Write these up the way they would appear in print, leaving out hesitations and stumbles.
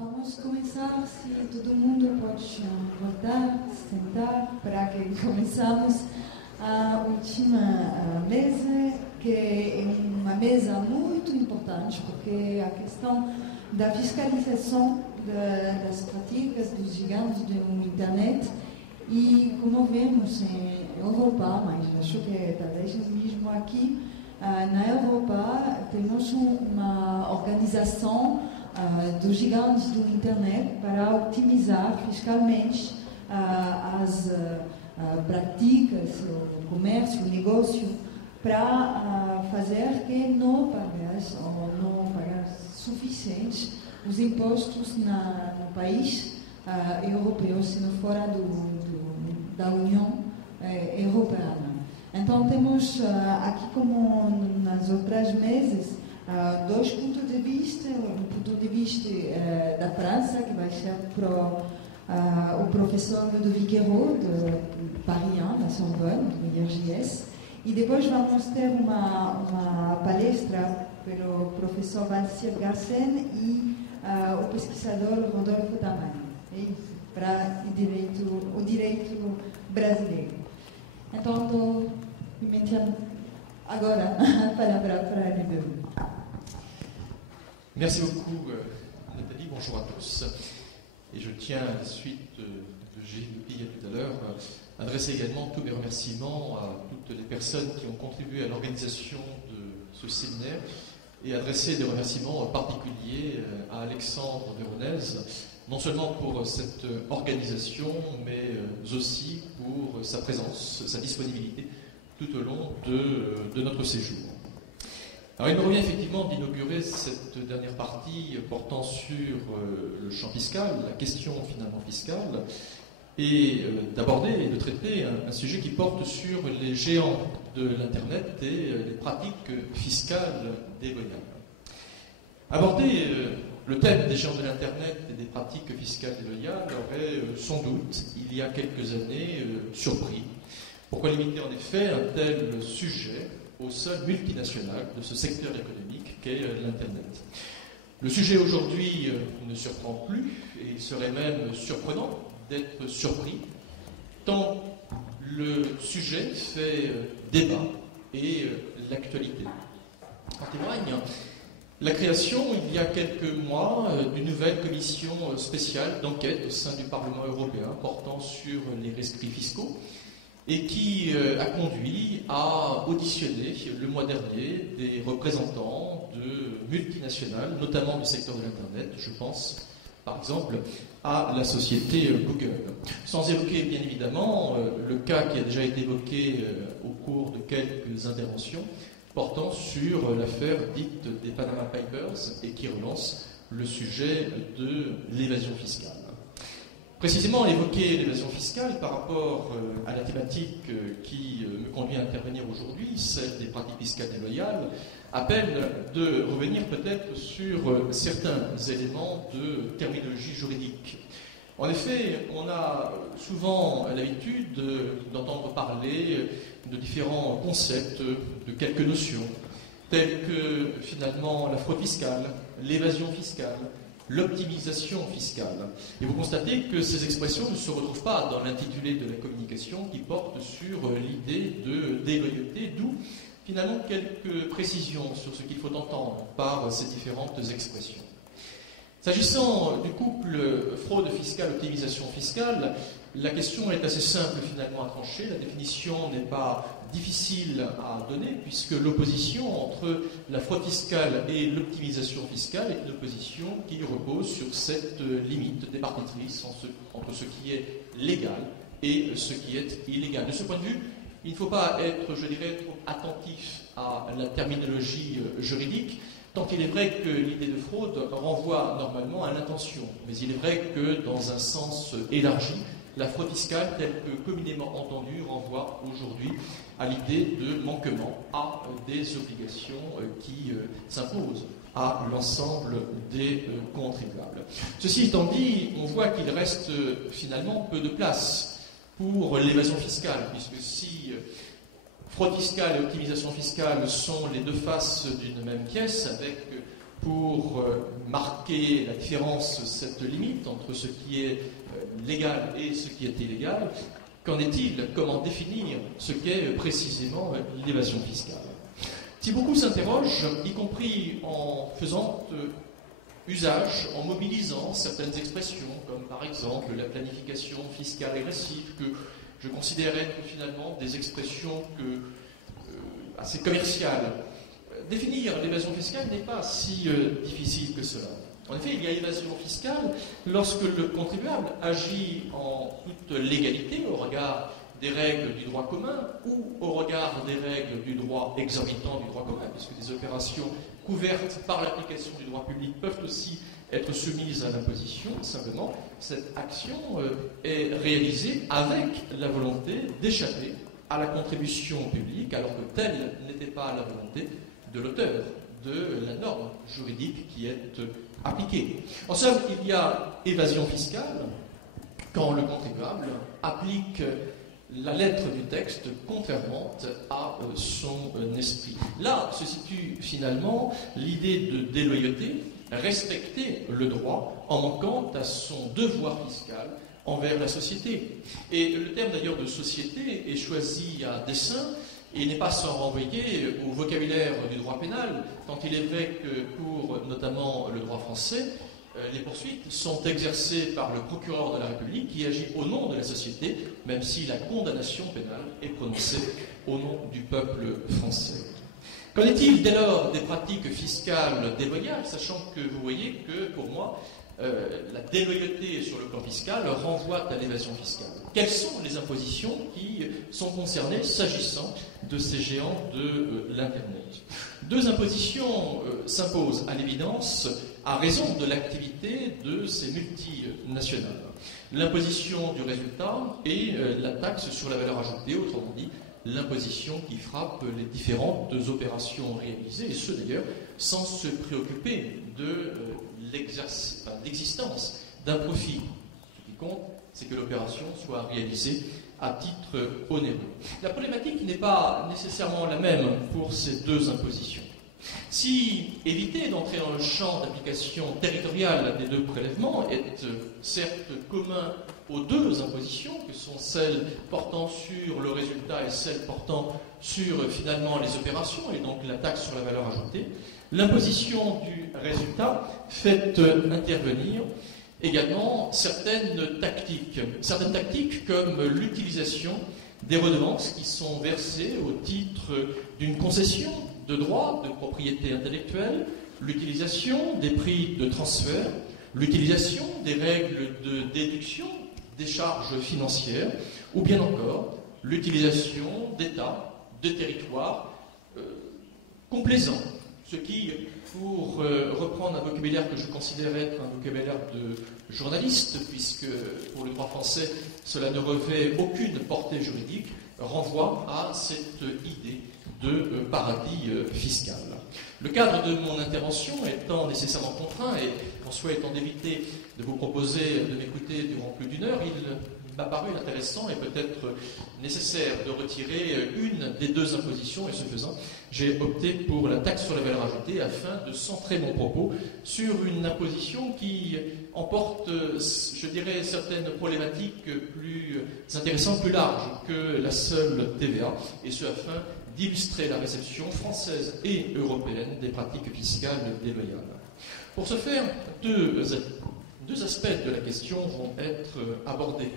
vamos começar, se todo mundo pode voltar, sentar, para que começamos a última mesa, que é uma mesa muito importante, porque a questão da fiscalização das práticas dos gigantes da internet, e como vemos em Europa, mas acho que talvez mesmo aqui, na Europa, temos uma organização dos gigantes do internet para otimizar fiscalmente as práticas, o comércio, o negócio, para fazer que não pagas ou não pagas suficiente os impostos no país europeu, se não fora da União Europeia. Então temos aqui, como nas outras mesas, dois pontos de vista. Um ponto de vista da França, que vai ser o professor Ludovic Hérault, de Paris 1, da Sorbonne, do IRGS, e depois vamos ter uma palestra pelo professor Valcir Garcen e o pesquisador Rodolfo Tamani, para o direito brasileiro. Então, estou pimentando agora a palavra para Ludovic. Merci beaucoup, Nathalie. Bonjour à tous. Et je tiens, à la suite de Gilles Pilla tout à l'heure, adresser également tous mes remerciements à toutes les personnes qui ont contribué à l'organisation de ce séminaire et adresser des remerciements particuliers à Alexandre Véronèse, non seulement pour cette organisation, mais aussi pour sa présence, sa disponibilité tout au long de notre séjour. Alors il me revient effectivement d'inaugurer cette dernière partie portant sur le champ fiscal, la question finalement fiscale, et d'aborder et de traiter un sujet qui porte sur les géants de l'Internet et les pratiques fiscales déloyales. Aborder le thème des géants de l'Internet et des pratiques fiscales déloyales aurait sans doute, il y a quelques années, surpris. Pourquoi limiter en effet un tel sujet aux seules multinationales de ce secteur économique qu'est l'Internet? Le sujet aujourd'hui ne surprend plus, et il serait même surprenant d'être surpris, tant le sujet fait débat et l'actualité. En témoigne la création, il y a quelques mois, d'une nouvelle commission spéciale d'enquête au sein du Parlement européen portant sur les rescrits fiscaux, et qui a conduit à auditionner le mois dernier des représentants de multinationales, notamment du secteur de l'Internet. Je pense par exemple à la société Google. Sans évoquer bien évidemment le cas qui a déjà été évoqué au cours de quelques interventions portant sur l'affaire dite des Panama Papers et qui relance le sujet de l'évasion fiscale. Précisément, évoquer l'évasion fiscale par rapport à la thématique qui me conduit à intervenir aujourd'hui, celle des pratiques fiscales déloyales, appelle de revenir peut-être sur certains éléments de terminologie juridique. En effet, on a souvent l'habitude d'entendre parler de différents concepts, de quelques notions, telles que finalement la fraude fiscale, l'évasion fiscale, l'optimisation fiscale. Et vous constatez que ces expressions ne se retrouvent pas dans l'intitulé de la communication qui porte sur l'idée de déloyauté, d'où finalement quelques précisions sur ce qu'il faut entendre par ces différentes expressions. S'agissant du couple fraude fiscale, optimisation fiscale, la question est assez simple finalement à trancher. La définition n'est pas difficile à donner puisque l'opposition entre la fraude fiscale et l'optimisation fiscale est une opposition qui repose sur cette limite démarcatrice entre ce qui est légal et ce qui est illégal. De ce point de vue, il ne faut pas être, je dirais, trop attentif à la terminologie juridique, tant il est vrai que l'idée de fraude renvoie normalement à l'intention. Mais il est vrai que dans un sens élargi, la fraude fiscale, telle que communément entendue, renvoie aujourd'hui à l'idée de manquement à des obligations qui s'imposent à l'ensemble des contribuables. Ceci étant dit, on voit qu'il reste finalement peu de place pour l'évasion fiscale, puisque si fraude fiscale et optimisation fiscale sont les deux faces d'une même pièce, avec pour marquer la différence, cette limite entre ce qui est légal et ce qui est illégal. Qu'en est-il? Comment définir ce qu'est précisément l'évasion fiscale? Si beaucoup s'interrogent, y compris en faisant usage, en mobilisant certaines expressions, comme par exemple la planification fiscale agressive, que je considérais être finalement des expressions assez commerciales. Définir l'évasion fiscale n'est pas si difficile que cela. En effet, il y a évasion fiscale lorsque le contribuable agit en toute légalité au regard des règles du droit commun ou au regard des règles du droit exorbitant du droit commun, puisque des opérations couvertes par l'application du droit public peuvent aussi être soumises à l'imposition. Simplement, cette action est réalisée avec la volonté d'échapper à la contribution publique, alors que telle n'était pas la volonté de l'auteur de la norme juridique qui est appliquée. En somme, il y a évasion fiscale quand le contribuable applique la lettre du texte contrairement à son esprit. Là se situe finalement l'idée de déloyauté, respecter le droit en manquant à son devoir fiscal envers la société. Et le terme d'ailleurs de société est choisi à dessein et n'est pas sans renvoyer au vocabulaire du droit pénal, tant il est vrai que pour notamment le droit français, les poursuites sont exercées par le procureur de la République qui agit au nom de la société, même si la condamnation pénale est prononcée au nom du peuple français. Qu'en est-il dès lors des pratiques fiscales déloyales, sachant que vous voyez que pour moi, la déloyauté sur le plan fiscal renvoie à l'évasion fiscale? Quelles sont les impositions qui sont concernées s'agissant de ces géants de l'Internet? Deux impositions s'imposent à l'évidence à raison de l'activité de ces multinationales. L'imposition du résultat et la taxe sur la valeur ajoutée, autrement dit, l'imposition qui frappe les différentes opérations réalisées, et ce d'ailleurs sans se préoccuper de l'existence d'un profit. Ce qui compte, c'est que l'opération soit réalisée à titre onéreux. La problématique n'est pas nécessairement la même pour ces deux impositions. Si éviter d'entrer dans le champ d'application territoriale des deux prélèvements est certes commun aux deux impositions, que sont celles portant sur le résultat et celles portant sur finalement les opérations, et donc la taxe sur la valeur ajoutée, l'imposition du résultat fait intervenir également certaines tactiques comme l'utilisation des redevances qui sont versées au titre d'une concession de droits de propriété intellectuelle, l'utilisation des prix de transfert, l'utilisation des règles de déduction des charges financières, ou bien encore l'utilisation d'États, de territoires complaisants. Ce qui, pour reprendre un vocabulaire que je considère être un vocabulaire de journaliste, puisque pour le droit français, cela ne revêt aucune portée juridique, renvoie à cette idée de paradis fiscal. Le cadre de mon intervention étant nécessairement contraint, et en soi étant d'éviter de vous proposer de m'écouter durant plus d'une heure, il m'a paru intéressant et peut-être nécessaire de retirer une des deux impositions, et ce faisant, j'ai opté pour la taxe sur la valeur ajoutée afin de centrer mon propos sur une imposition qui emporte, je dirais, certaines problématiques plus intéressantes, plus larges que la seule TVA, et ce afin d'illustrer la réception française et européenne des pratiques fiscales déloyales. Pour ce faire, deux aspects de la question vont être abordés.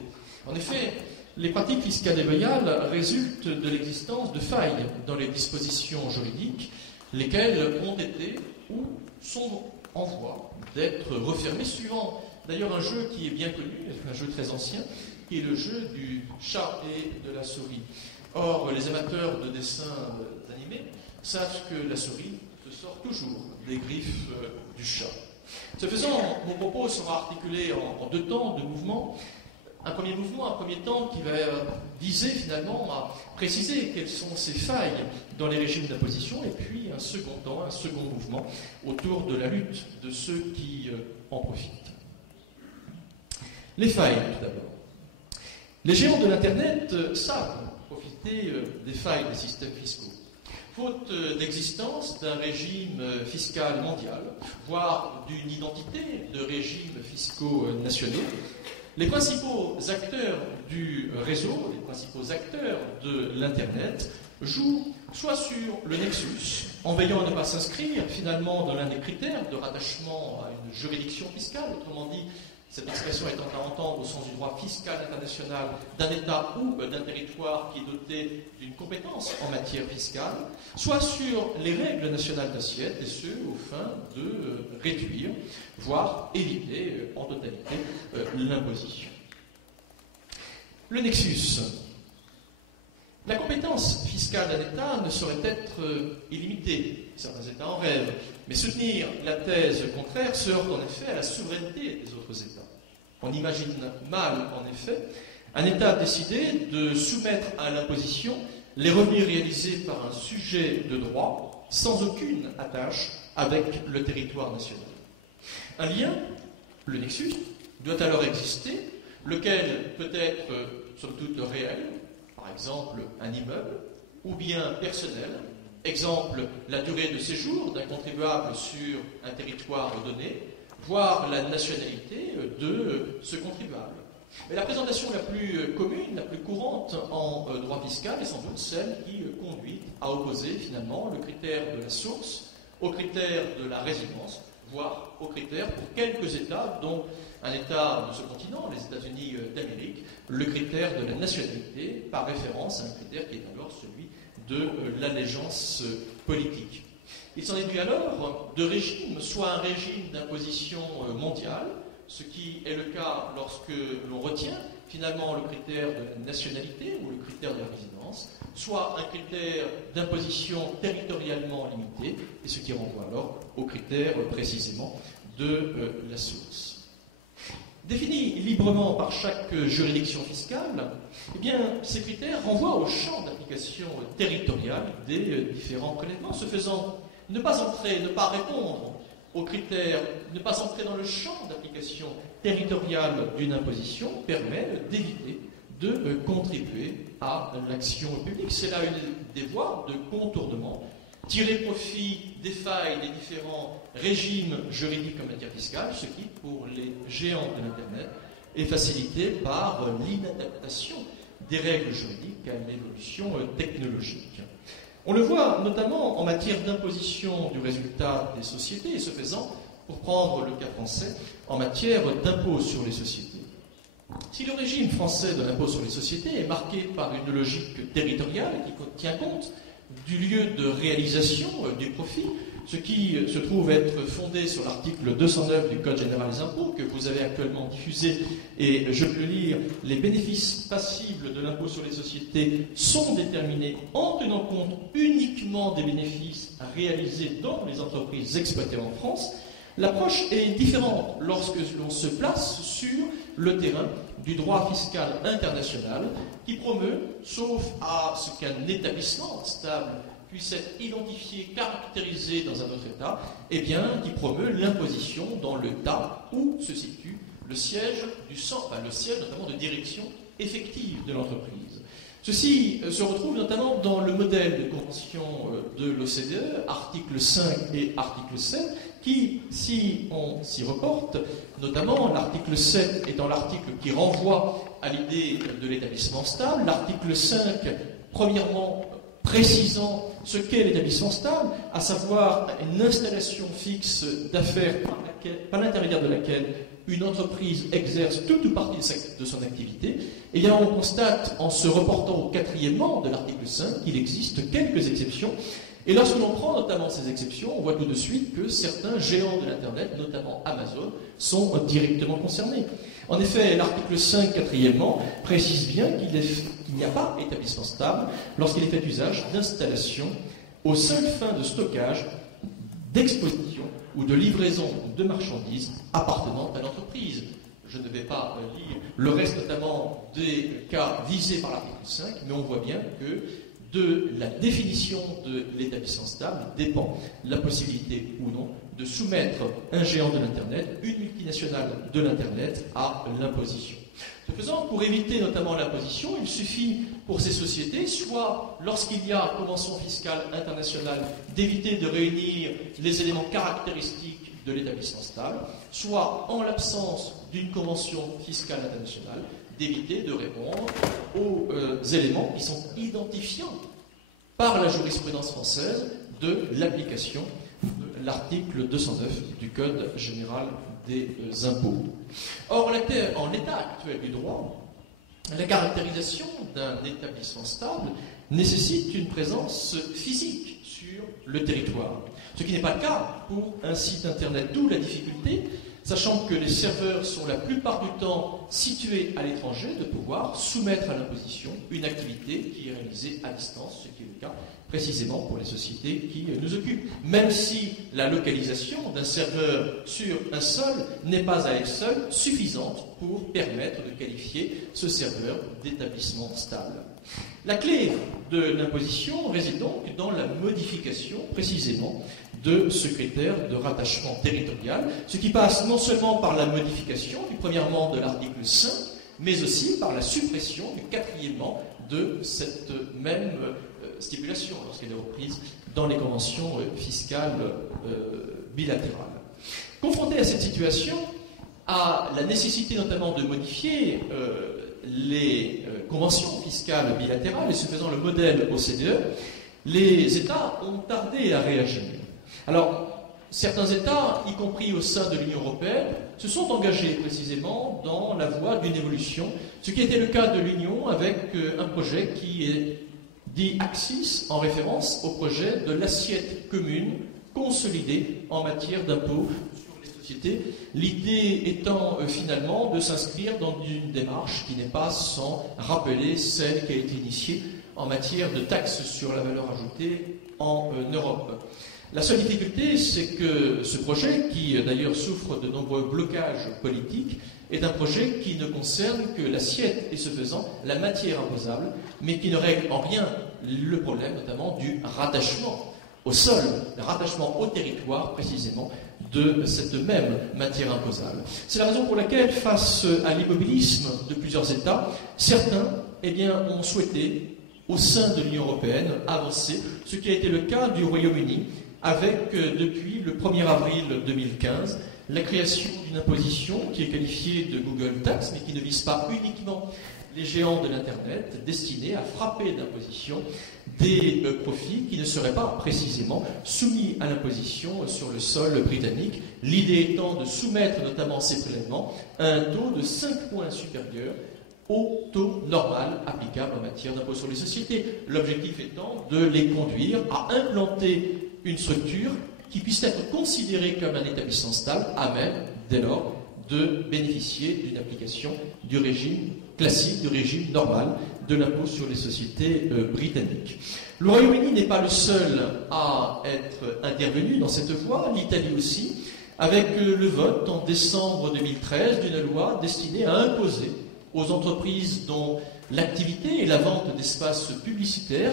En effet, les pratiques fiscales déloyales résultent de l'existence de failles dans les dispositions juridiques, lesquelles ont été ou sont en voie d'être refermées, suivant d'ailleurs un jeu qui est bien connu, un jeu très ancien, qui est le jeu du chat et de la souris. Or, les amateurs de dessins animés savent que la souris se sort toujours des griffes du chat. Ce faisant, mon propos sera articulé en deux temps de mouvements. Un premier temps qui va viser finalement à préciser quelles sont ces failles dans les régimes d'imposition, et puis un second mouvement autour de la lutte de ceux qui en profitent. Les failles, tout d'abord. Les géants de l'Internet savent profiter des failles des systèmes fiscaux. faute d'existence d'un régime fiscal mondial, voire d'une identité de régimes fiscaux nationaux, les principaux acteurs du réseau, les principaux acteurs de l'Internet, jouent soit sur le nexus, en veillant à ne pas s'inscrire finalement dans l'un des critères de rattachement à une juridiction fiscale, autrement dit, cette expression étant à entendre au sens du droit fiscal international d'un État ou d'un territoire qui est doté d'une compétence en matière fiscale, soit sur les règles nationales d'assiette, et ce, au fin de réduire, voire éviter en totalité l'imposition. Le nexus. La compétence fiscale d'un État ne saurait être illimitée. Certains États en rêvent. Mais soutenir la thèse contraire se heurte en effet à la souveraineté des autres États. On imagine mal, en effet, un État décider de soumettre à l'imposition les revenus réalisés par un sujet de droit sans aucune attache avec le territoire national. Un lien, le nexus, doit alors exister, lequel peut être, somme toute, réel, par exemple un immeuble, ou bien personnel, exemple la durée de séjour d'un contribuable sur un territoire donné, voire la nationalité de ce contribuable. Mais la présentation la plus commune, la plus courante en droit fiscal est sans doute celle qui conduit à opposer finalement le critère de la source au critère de la résidence, voire au critère pour quelques États, dont un État de ce continent, les États-Unis d'Amérique, le critère de la nationalité, par référence à un critère qui est alors celui de l'allégeance politique. Il s'en déduit alors de régime, soit un régime d'imposition mondiale, ce qui est le cas lorsque l'on retient finalement le critère de la nationalité ou le critère de la résidence, soit un critère d'imposition territorialement limité, et ce qui renvoie alors au critère précisément de la source. Définis librement par chaque juridiction fiscale, eh bien, ces critères renvoient au champ d'application territorial des différents prélèvements. Ce faisant, ne pas répondre aux critères, ne pas entrer dans le champ d'application territoriale d'une imposition permet d'éviter de contribuer à l'action publique. C'est là une des voies de contournement. Tirer profit des failles des différents régimes juridiques en matière fiscale, ce qui, pour les géants de l'Internet, est facilité par l'inadaptation des règles juridiques à l'évolution technologique. On le voit notamment en matière d'imposition du résultat des sociétés, et ce faisant, pour prendre le cas français, en matière d'impôt sur les sociétés. Si le régime français de l'impôt sur les sociétés est marqué par une logique territoriale qui tient compte du lieu de réalisation du profit, ce qui se trouve être fondé sur l'article 209 du Code général des impôts que vous avez actuellement diffusé, et je peux lire: les bénéfices passibles de l'impôt sur les sociétés sont déterminés en tenant compte uniquement des bénéfices réalisés dans les entreprises exploitées en France. L'approche est différente lorsque l'on se place sur le terrain du droit fiscal international qui promeut, sauf à ce qu'un établissement stable puisse être identifié, caractérisé dans un autre État, eh bien, qui promeut l'imposition dans l'État où se situe le siège du centre, le siège notamment de direction effective de l'entreprise. Ceci se retrouve notamment dans le modèle de convention de l'OCDE, article 5 et article 7, qui, si on s'y reporte, notamment l'article 7 étant l'article qui renvoie à l'idée de l'établissement stable, l'article 5, premièrement, précisant ce qu'est l'établissement stable, à savoir une installation fixe d'affaires par l'intermédiaire de laquelle une entreprise exerce toute ou partie de son activité, eh bien on constate, en se reportant au quatrièmement de l'article 5, qu'il existe quelques exceptions. Et lorsque l'on prend notamment ces exceptions, on voit tout de suite que certains géants de l'Internet, notamment Amazon, sont directement concernés. En effet, l'article 5, quatrièmement, précise bien qu'il n'y a pas établissement stable lorsqu'il est fait usage d'installations aux seules fins de stockage, d'exposition ou de livraison de marchandises appartenant à l'entreprise. Je ne vais pas lire le reste notamment des cas visés par l'article 5, mais on voit bien que de la définition de l'établissement stable dépend la possibilité ou non de soumettre un géant de l'Internet, une multinationale de l'Internet, à l'imposition. Ce faisant, pour éviter notamment l'imposition, il suffit pour ces sociétés, soit lorsqu'il y a convention fiscale internationale, d'éviter de réunir les éléments caractéristiques de l'établissement stable, soit en l'absence d'une convention fiscale internationale, d'éviter de répondre aux éléments qui sont identifiants par la jurisprudence française de l'application de l'article 209 du Code général des impôts. Or, en l'état actuel du droit, la caractérisation d'un établissement stable nécessite une présence physique sur le territoire, ce qui n'est pas le cas pour un site internet, d'où la difficulté, sachant que les serveurs sont la plupart du temps situés à l'étranger, de pouvoir soumettre à l'imposition une activité qui est réalisée à distance, ce qui est le cas précisément pour les sociétés qui nous occupent. Même si la localisation d'un serveur sur un sol n'est pas à elle seule suffisante pour permettre de qualifier ce serveur d'établissement stable. La clé de l'imposition réside donc dans la modification précisément de ce critère de rattachement territorial, ce qui passe non seulement par la modification du premièrement de l'article 5, mais aussi par la suppression du quatrièmement de cette même stipulation lorsqu'elle est reprise dans les conventions fiscales bilatérales. Confronté à cette situation, à la nécessité notamment de modifier les conventions fiscales bilatérales et se faisant le modèle OCDE, les États ont tardé à réagir. Alors, certains États, y compris au sein de l'Union européenne, se sont engagés précisément dans la voie d'une évolution, ce qui était le cas de l'Union avec un projet qui est dit AXIS en référence au projet de l'assiette commune consolidée en matière d'impôts sur les sociétés, l'idée étant finalement de s'inscrire dans une démarche qui n'est pas sans rappeler celle qui a été initiée en matière de taxes sur la valeur ajoutée en Europe. La seule difficulté, c'est que ce projet, qui d'ailleurs souffre de nombreux blocages politiques, est un projet qui ne concerne que l'assiette et ce faisant la matière imposable, mais qui ne règle en rien le problème notamment du rattachement au sol, le rattachement au territoire précisément de cette même matière imposable. C'est la raison pour laquelle, face à l'immobilisme de plusieurs États, certains ont souhaité, au sein de l'Union européenne, avancer, ce qui a été le cas du Royaume-Uni, avec, depuis le 1er avril 2015, la création d'une imposition qui est qualifiée de Google Tax, mais qui ne vise pas uniquement les géants de l'Internet, destinée à frapper d'imposition des profits qui ne seraient pas précisément soumis à l'imposition sur le sol britannique, l'idée étant de soumettre notamment ces prélèvements à un taux de 5 points supérieur au taux normal applicable en matière d'impôt sur les sociétés. L'objectif étant de les conduire à implanter une structure qui puisse être considérée comme un établissement stable, à même, dès lors, de bénéficier d'une application du régime classique, du régime normal de l'impôt sur les sociétés britanniques. Le Royaume-Uni n'est pas le seul à être intervenu dans cette voie, l'Italie aussi, avec le vote en décembre 2013 d'une loi destinée à imposer aux entreprises dont l'activité et la vente d'espaces publicitaires,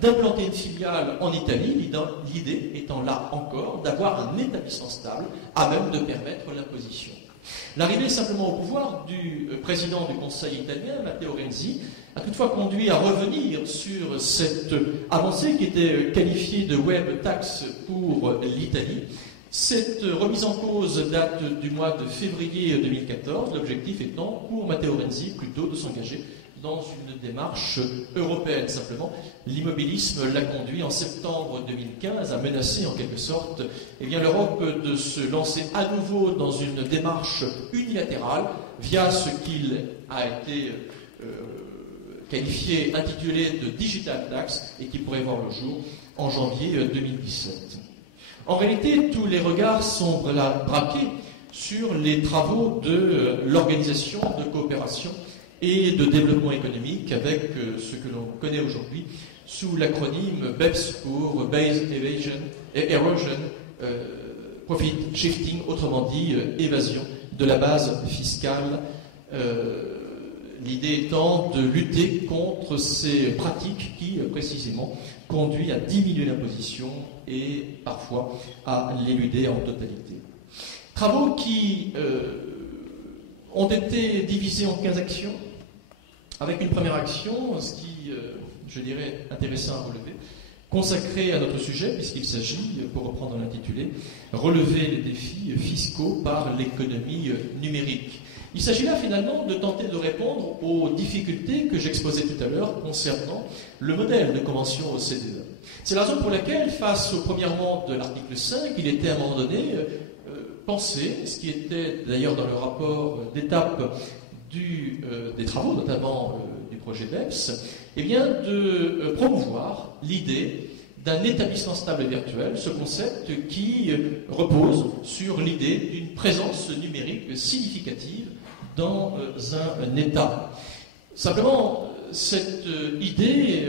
d'implanter une filiale en Italie, l'idée étant là encore d'avoir un établissement stable à même de permettre l'imposition. L'arrivée simplement au pouvoir du président du Conseil italien, Matteo Renzi, a toutefois conduit à revenir sur cette avancée qui était qualifiée de web tax pour l'Italie. Cette remise en cause date du mois de février 2014, l'objectif étant pour Matteo Renzi plutôt de s'engager dans une démarche européenne. Simplement, l'immobilisme l'a conduit en septembre 2015 à menacer en quelque sorte l'Europe de se lancer à nouveau dans une démarche unilatérale via ce qu'il a été qualifié, intitulé de Digital Tax et qui pourrait voir le jour en janvier 2017. En réalité, tous les regards sont braqués sur les travaux de l'Organisation de coopération et de développement économique avec ce que l'on connaît aujourd'hui sous l'acronyme BEPS pour Base Erosion, Profit Shifting, autrement dit évasion de la base fiscale, l'idée étant de lutter contre ces pratiques qui précisément conduisent à diminuer l'imposition et parfois à l'éluder en totalité. Travaux qui ont été divisées en 15 actions, avec une première action, ce qui, je dirais, intéressant à relever, consacrée à notre sujet, puisqu'il s'agit, pour reprendre l'intitulé, relever les défis fiscaux par l'économie numérique. Il s'agit là finalement de tenter de répondre aux difficultés que j'exposais tout à l'heure concernant le modèle de convention OCDE. C'est la raison pour laquelle, face au premièrement de l'article 5, il était à un moment donné pensé, ce qui était d'ailleurs dans le rapport d'étape des travaux, notamment du projet BEPS, eh bien de promouvoir l'idée d'un établissement stable virtuel, ce concept qui repose sur l'idée d'une présence numérique significative dans un État. Simplement, cette idée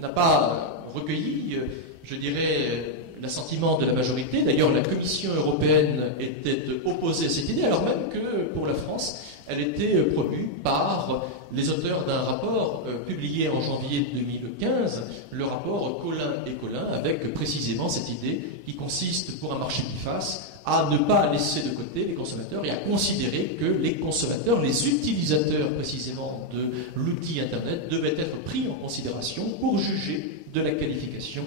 n'a pas recueilli, je dirais, l'assentiment de la majorité. D'ailleurs, la Commission européenne était opposée à cette idée, alors même que, pour la France, elle était promue par les auteurs d'un rapport publié en janvier 2015, le rapport Collin et Collin, avec précisément cette idée qui consiste, pour un marché qui fasse, à ne pas laisser de côté les consommateurs et à considérer que les consommateurs, les utilisateurs précisément de l'outil Internet, devaient être pris en considération pour juger de la qualification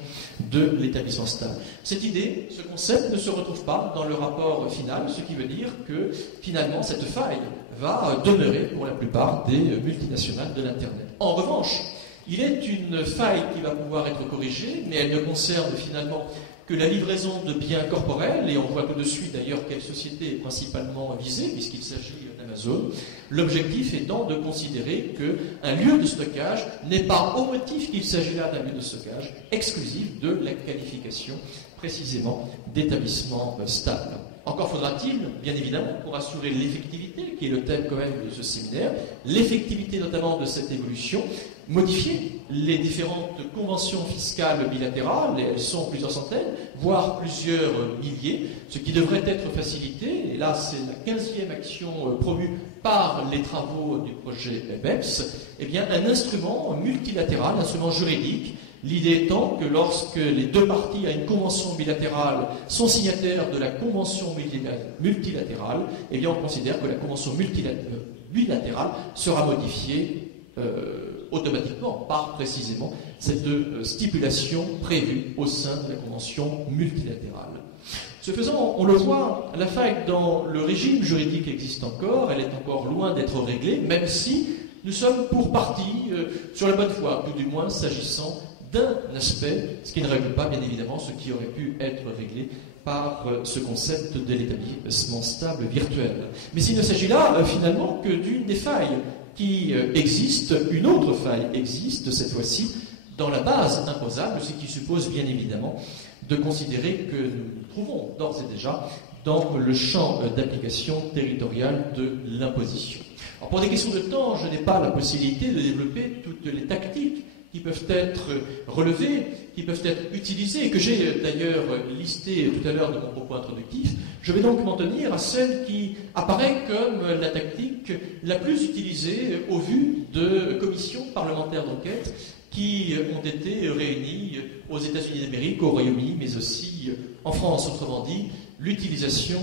de l'établissement stable. Cette idée, ce concept ne se retrouve pas dans le rapport final, ce qui veut dire que finalement cette faille va demeurer pour la plupart des multinationales de l'Internet. En revanche, il est une faille qui va pouvoir être corrigée, mais elle ne concerne finalement que la livraison de biens corporels, et on voit tout de suite d'ailleurs quelle société est principalement visée, puisqu'il s'agit d'Amazon. L'objectif étant de considérer qu'un lieu de stockage n'est pas, au motif qu'il s'agit là d'un lieu de stockage, exclusif de la qualification précisément d'établissement stable. Encore faudra-t-il, bien évidemment, pour assurer l'effectivité, qui est le thème quand même de ce séminaire, l'effectivité notamment de cette évolution, modifier les différentes conventions fiscales bilatérales, et elles sont plusieurs centaines, voire plusieurs milliers, ce qui devrait être facilité, et là c'est la 15e action promue par les travaux du projet BEPS, eh bien un instrument multilatéral, un instrument juridique. L'idée étant que lorsque les deux parties à une convention bilatérale sont signataires de la convention multilatérale, eh bien on considère que la convention bilatérale sera modifiée automatiquement par précisément cette stipulation prévue au sein de la convention multilatérale. Ce faisant, on le voit, la faille dans le régime juridique existe encore, elle est encore loin d'être réglée, même si nous sommes pour partie sur la bonne voie, tout du moins s'agissant d'un aspect, ce qui ne règle pas bien évidemment ce qui aurait pu être réglé par ce concept de l'établissement stable virtuel. Mais il ne s'agit là finalement que d'une des failles qui existe, une autre faille existe cette fois-ci dans la base imposable, ce qui suppose bien évidemment de considérer que nous nous trouvons d'ores et déjà dans le champ d'application territoriale de l'imposition. Alors pour des questions de temps, je n'ai pas la possibilité de développer toutes les tactiques qui peuvent être relevées, qui peuvent être utilisées, et que j'ai d'ailleurs listées tout à l'heure de mon propos introductif. Je vais donc m'en tenir à celle qui apparaît comme la tactique la plus utilisée au vu de commissions parlementaires d'enquête qui ont été réunies aux États-Unis d'Amérique, au Royaume-Uni, mais aussi en France. Autrement dit, l'utilisation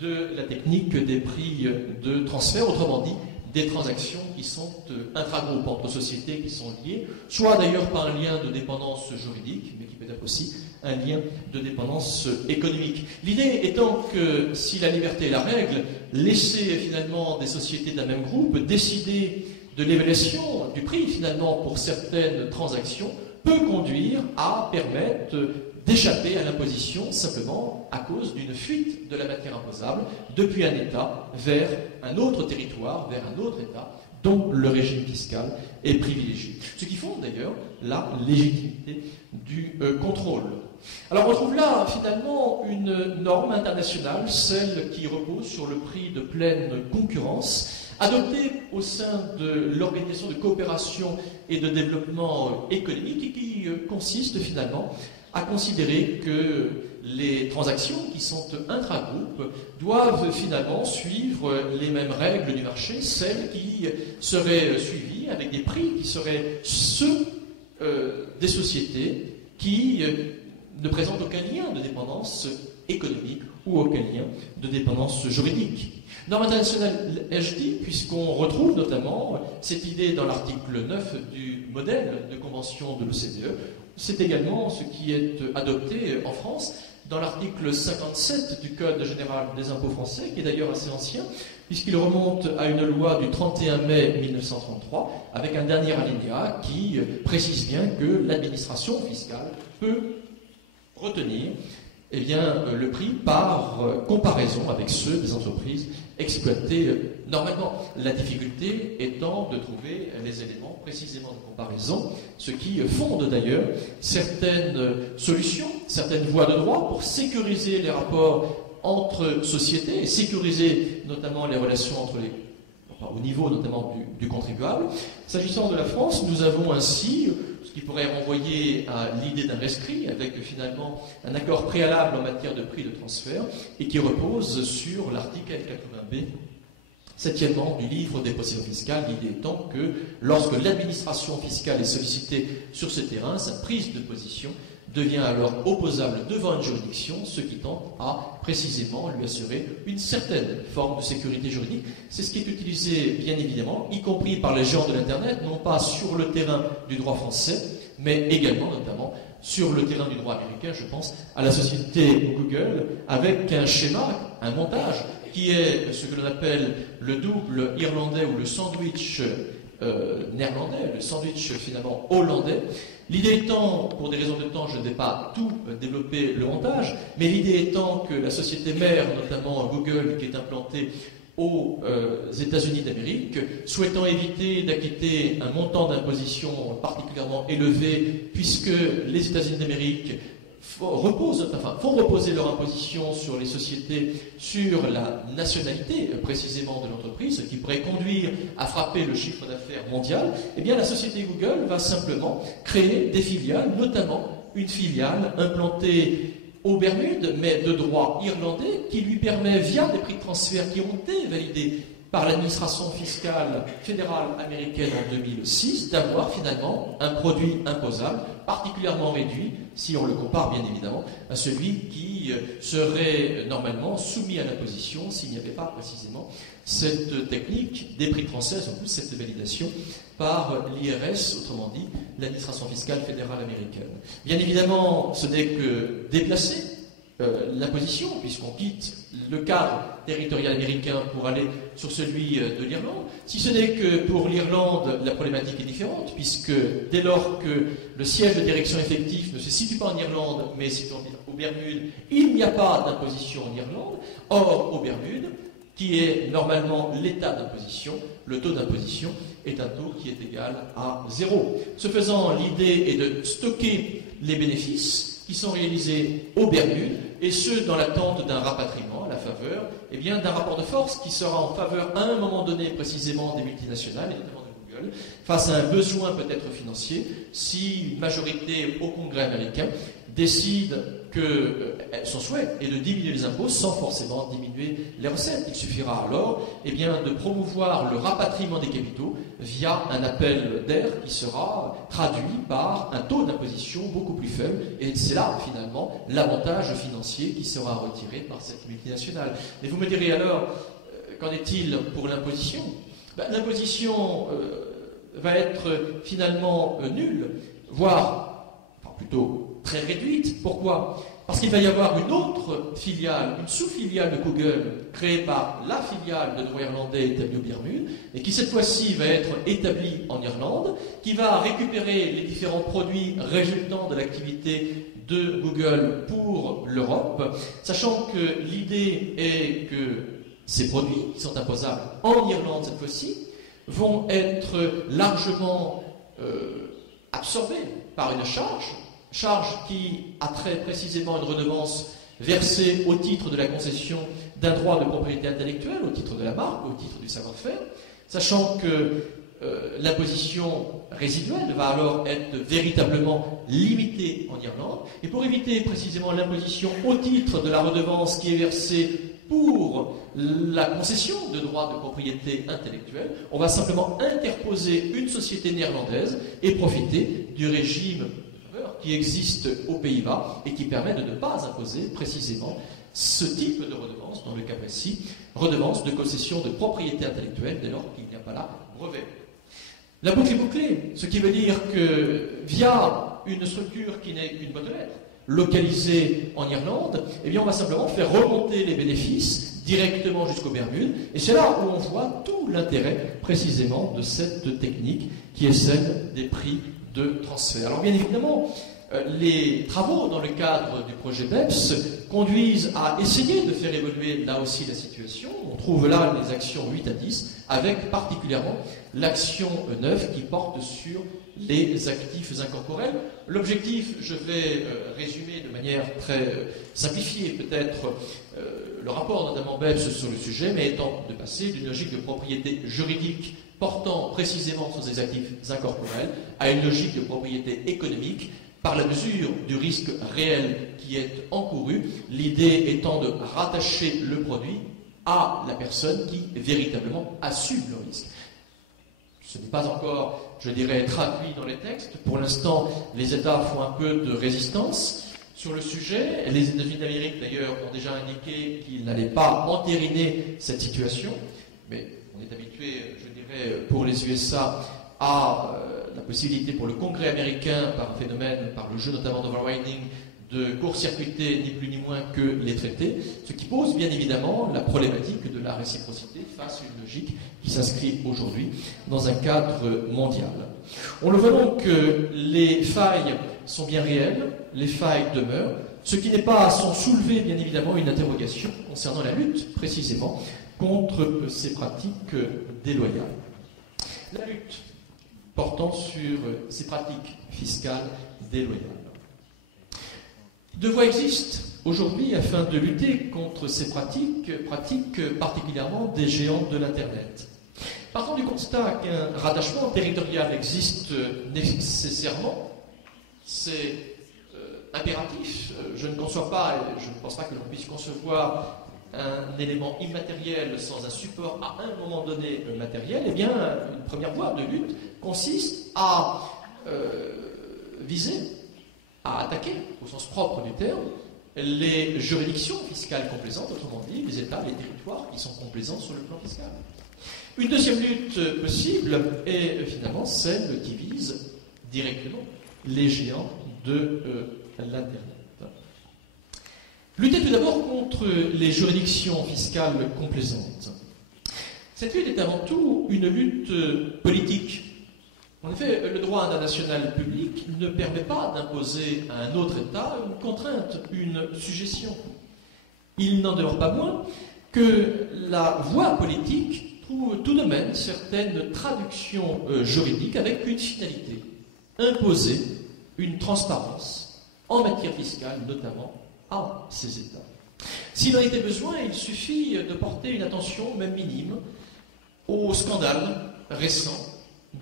de la technique des prix de transfert, autrement dit, des transactions qui sont intragroupes entre sociétés qui sont liées, soit d'ailleurs par un lien de dépendance juridique, mais qui peut être aussi un lien de dépendance économique. L'idée étant que si la liberté est la règle, laisser finalement des sociétés d'un même groupe décider de l'évaluation du prix finalement pour certaines transactions peut conduire à permettre d'échapper à l'imposition simplement à cause d'une fuite de la matière imposable depuis un État vers un autre territoire, vers un autre État dont le régime fiscal est privilégié. Ce qui fonde d'ailleurs la légitimité du contrôle. Alors on trouve là finalement une norme internationale, celle qui repose sur le prix de pleine concurrence, adoptée au sein de l'Organisation de coopération et de développement économique et qui consiste finalement à considérer que les transactions qui sont intragroupes doivent finalement suivre les mêmes règles du marché, celles qui seraient suivies avec des prix qui seraient ceux des sociétés qui ne présentent aucun lien de dépendance économique ou aucun lien de dépendance juridique. Norme internationale, ai-je dit, puisqu'on retrouve notamment cette idée dans l'article 9 du modèle de convention de l'OCDE. C'est également ce qui est adopté en France dans l'article 57 du Code général des impôts français, qui est d'ailleurs assez ancien, puisqu'il remonte à une loi du 31 mai 1933, avec un dernier alinéa qui précise bien que l'administration fiscale peut retenir le prix par comparaison avec ceux des entreprises exploitées normalement. La difficulté étant de trouver les éléments précisément de comparaison, ce qui fonde d'ailleurs certaines solutions, certaines voies de droit pour sécuriser les rapports entre sociétés et sécuriser notamment les relations entre au niveau notamment du contribuable. S'agissant de la France, nous avons ainsi ce qui pourrait renvoyer à l'idée d'un rescrit avec finalement un accord préalable en matière de prix de transfert et qui repose sur l'article 80B, septièmement du livre des procédures fiscales, l'idée étant que lorsque l'administration fiscale est sollicitée sur ce terrain, sa prise de position devient alors opposable devant une juridiction, ce qui tend à précisément lui assurer une certaine forme de sécurité juridique. C'est ce qui est utilisé bien évidemment, y compris par les géants de l'Internet, non pas sur le terrain du droit français, mais également notamment sur le terrain du droit américain. Je pense à la société Google avec un schéma, un montage qui est ce que l'on appelle le double irlandais ou le sandwich néerlandais, le sandwich finalement hollandais. L'idée étant, pour des raisons de temps, je ne vais pas tout développer le montage, mais l'idée étant que la société mère, notamment Google, qui est implantée aux États-Unis d'Amérique, souhaitant éviter d'acquitter un montant d'imposition particulièrement élevé, puisque les États-Unis d'Amérique font reposer leur imposition sur les sociétés, sur la nationalité précisément de l'entreprise, ce qui pourrait conduire à frapper le chiffre d'affaires mondial, eh bien la société Google va simplement créer des filiales, notamment une filiale implantée aux Bermudes, mais de droit irlandais, qui lui permet, via des prix de transfert qui ont été validés par l'administration fiscale fédérale américaine en 2006, d'avoir finalement un produit imposable particulièrement réduit, si on le compare bien évidemment à celui qui serait normalement soumis à l'imposition s'il n'y avait pas précisément cette technique des prix de transfert, surtout cette validation par l'IRS, autrement dit l'administration fiscale fédérale américaine. Bien évidemment, ce n'est que déplacer l'imposition, puisqu'on quitte le cadre territorial américain pour aller sur celui de l'Irlande. Si ce n'est que pour l'Irlande, la problématique est différente, puisque dès lors que le siège de direction effectif ne se situe pas en Irlande, mais c'est aux Bermudes, il n'y a pas d'imposition en Irlande. Or, aux Bermudes, qui est normalement l'état d'imposition, le taux d'imposition est un taux qui est égal à 0. Ce faisant, l'idée est de stocker les bénéfices qui sont réalisés aux Bermudes, et ce, dans l'attente d'un rapatriement, à la faveur d'un rapport de force qui sera en faveur, à un moment donné, précisément des multinationales, et notamment de Google, face à un besoin peut-être financier, si une majorité au Congrès américain décide que son souhait est de diminuer les impôts sans forcément diminuer les recettes. Il suffira alors de promouvoir le rapatriement des capitaux via un appel d'air qui sera traduit par un taux d'imposition beaucoup plus faible. Et c'est là, finalement, l'avantage financier qui sera retiré par cette multinationale. Mais vous me direz alors, qu'en est-il pour l'imposition ? L'imposition va être finalement nulle, voire, plutôt très réduite. Pourquoi ? Parce qu'il va y avoir une autre filiale, une sous-filiale de Google, créée par la filiale de droit irlandais établie aux Bermudes, et qui cette fois-ci va être établie en Irlande, qui va récupérer les différents produits résultant de l'activité de Google pour l'Europe, sachant que l'idée est que ces produits, qui sont imposables en Irlande cette fois-ci, vont être largement absorbés par une charge qui a très précisément une redevance versée au titre de la concession d'un droit de propriété intellectuelle, au titre de la marque, au titre du savoir-faire, sachant que l'imposition résiduelle va alors être véritablement limitée en Irlande. Et pour éviter précisément l'imposition au titre de la redevance qui est versée pour la concession de droits de propriété intellectuelle, on va simplement interposer une société néerlandaise et profiter du régime qui existe aux Pays-Bas et qui permet de ne pas imposer précisément ce type de redevance, dans le cas précis, redevance de concession de propriété intellectuelle dès lors qu'il n'y a pas là brevet. La boucle est bouclée, ce qui veut dire que via une structure qui n'est qu'une boîte aux lettres, localisée en Irlande, eh bien on va simplement faire remonter les bénéfices directement jusqu'aux Bermudes, et c'est là où on voit tout l'intérêt précisément de cette technique qui est celle des prix de transfert. Alors bien évidemment, les travaux dans le cadre du projet BEPS conduisent à essayer de faire évoluer là aussi la situation. On trouve là les actions 8 à 10, avec particulièrement l'action 9 qui porte sur les actifs incorporels. L'objectif, je vais résumer de manière très simplifiée peut-être le rapport notamment BEPS sur le sujet, mais étant de passer d'une logique de propriété juridique portant précisément sur ces actifs incorporels à une logique de propriété économique par la mesure du risque réel qui est encouru, l'idée étant de rattacher le produit à la personne qui véritablement assume le risque. Ce n'est pas encore, je dirais, traduit dans les textes. Pour l'instant, les États font un peu de résistance sur le sujet. Les États-Unis d'Amérique, d'ailleurs, ont déjà indiqué qu'ils n'allaient pas entériner cette situation. Mais on est habitué, je dirais, pour les USA, à la possibilité pour le Congrès américain, par un phénomène, par le jeu notamment d'overriding, de court-circuiter ni plus ni moins que les traités, ce qui pose bien évidemment la problématique de la réciprocité face à une logique qui s'inscrit aujourd'hui dans un cadre mondial. On le voit donc que les failles sont bien réelles, les failles demeurent, ce qui n'est pas sans soulever bien évidemment une interrogation concernant la lutte précisément contre ces pratiques déloyales. La lutte portant sur ces pratiques fiscales déloyales. Deux voies existent aujourd'hui afin de lutter contre ces pratiques particulièrement des géants de l'Internet. Partant du constat qu'un rattachement territorial existe nécessairement, c'est impératif. Je ne conçois pas, et je ne pense pas que l'on puisse concevoir un élément immatériel sans un support à un moment donné matériel. Eh bien, une première voie de lutte consiste à viser, à attaquer, au sens propre du terme, les juridictions fiscales complaisantes, autrement dit, les États, les territoires qui sont complaisants sur le plan fiscal. Une deuxième lutte possible est finalement celle qui vise directement les géants de l'Internet. Lutter tout d'abord contre les juridictions fiscales complaisantes. Cette lutte est avant tout une lutte politique. En effet, le droit international public ne permet pas d'imposer à un autre État une contrainte, une sujétion. Il n'en demeure pas moins que la voie politique trouve tout de même certaines traductions juridiques avec une finalité, imposer une transparence en matière fiscale, notamment à ces États. S'il en était besoin, il suffit de porter une attention, même minime, au scandale récent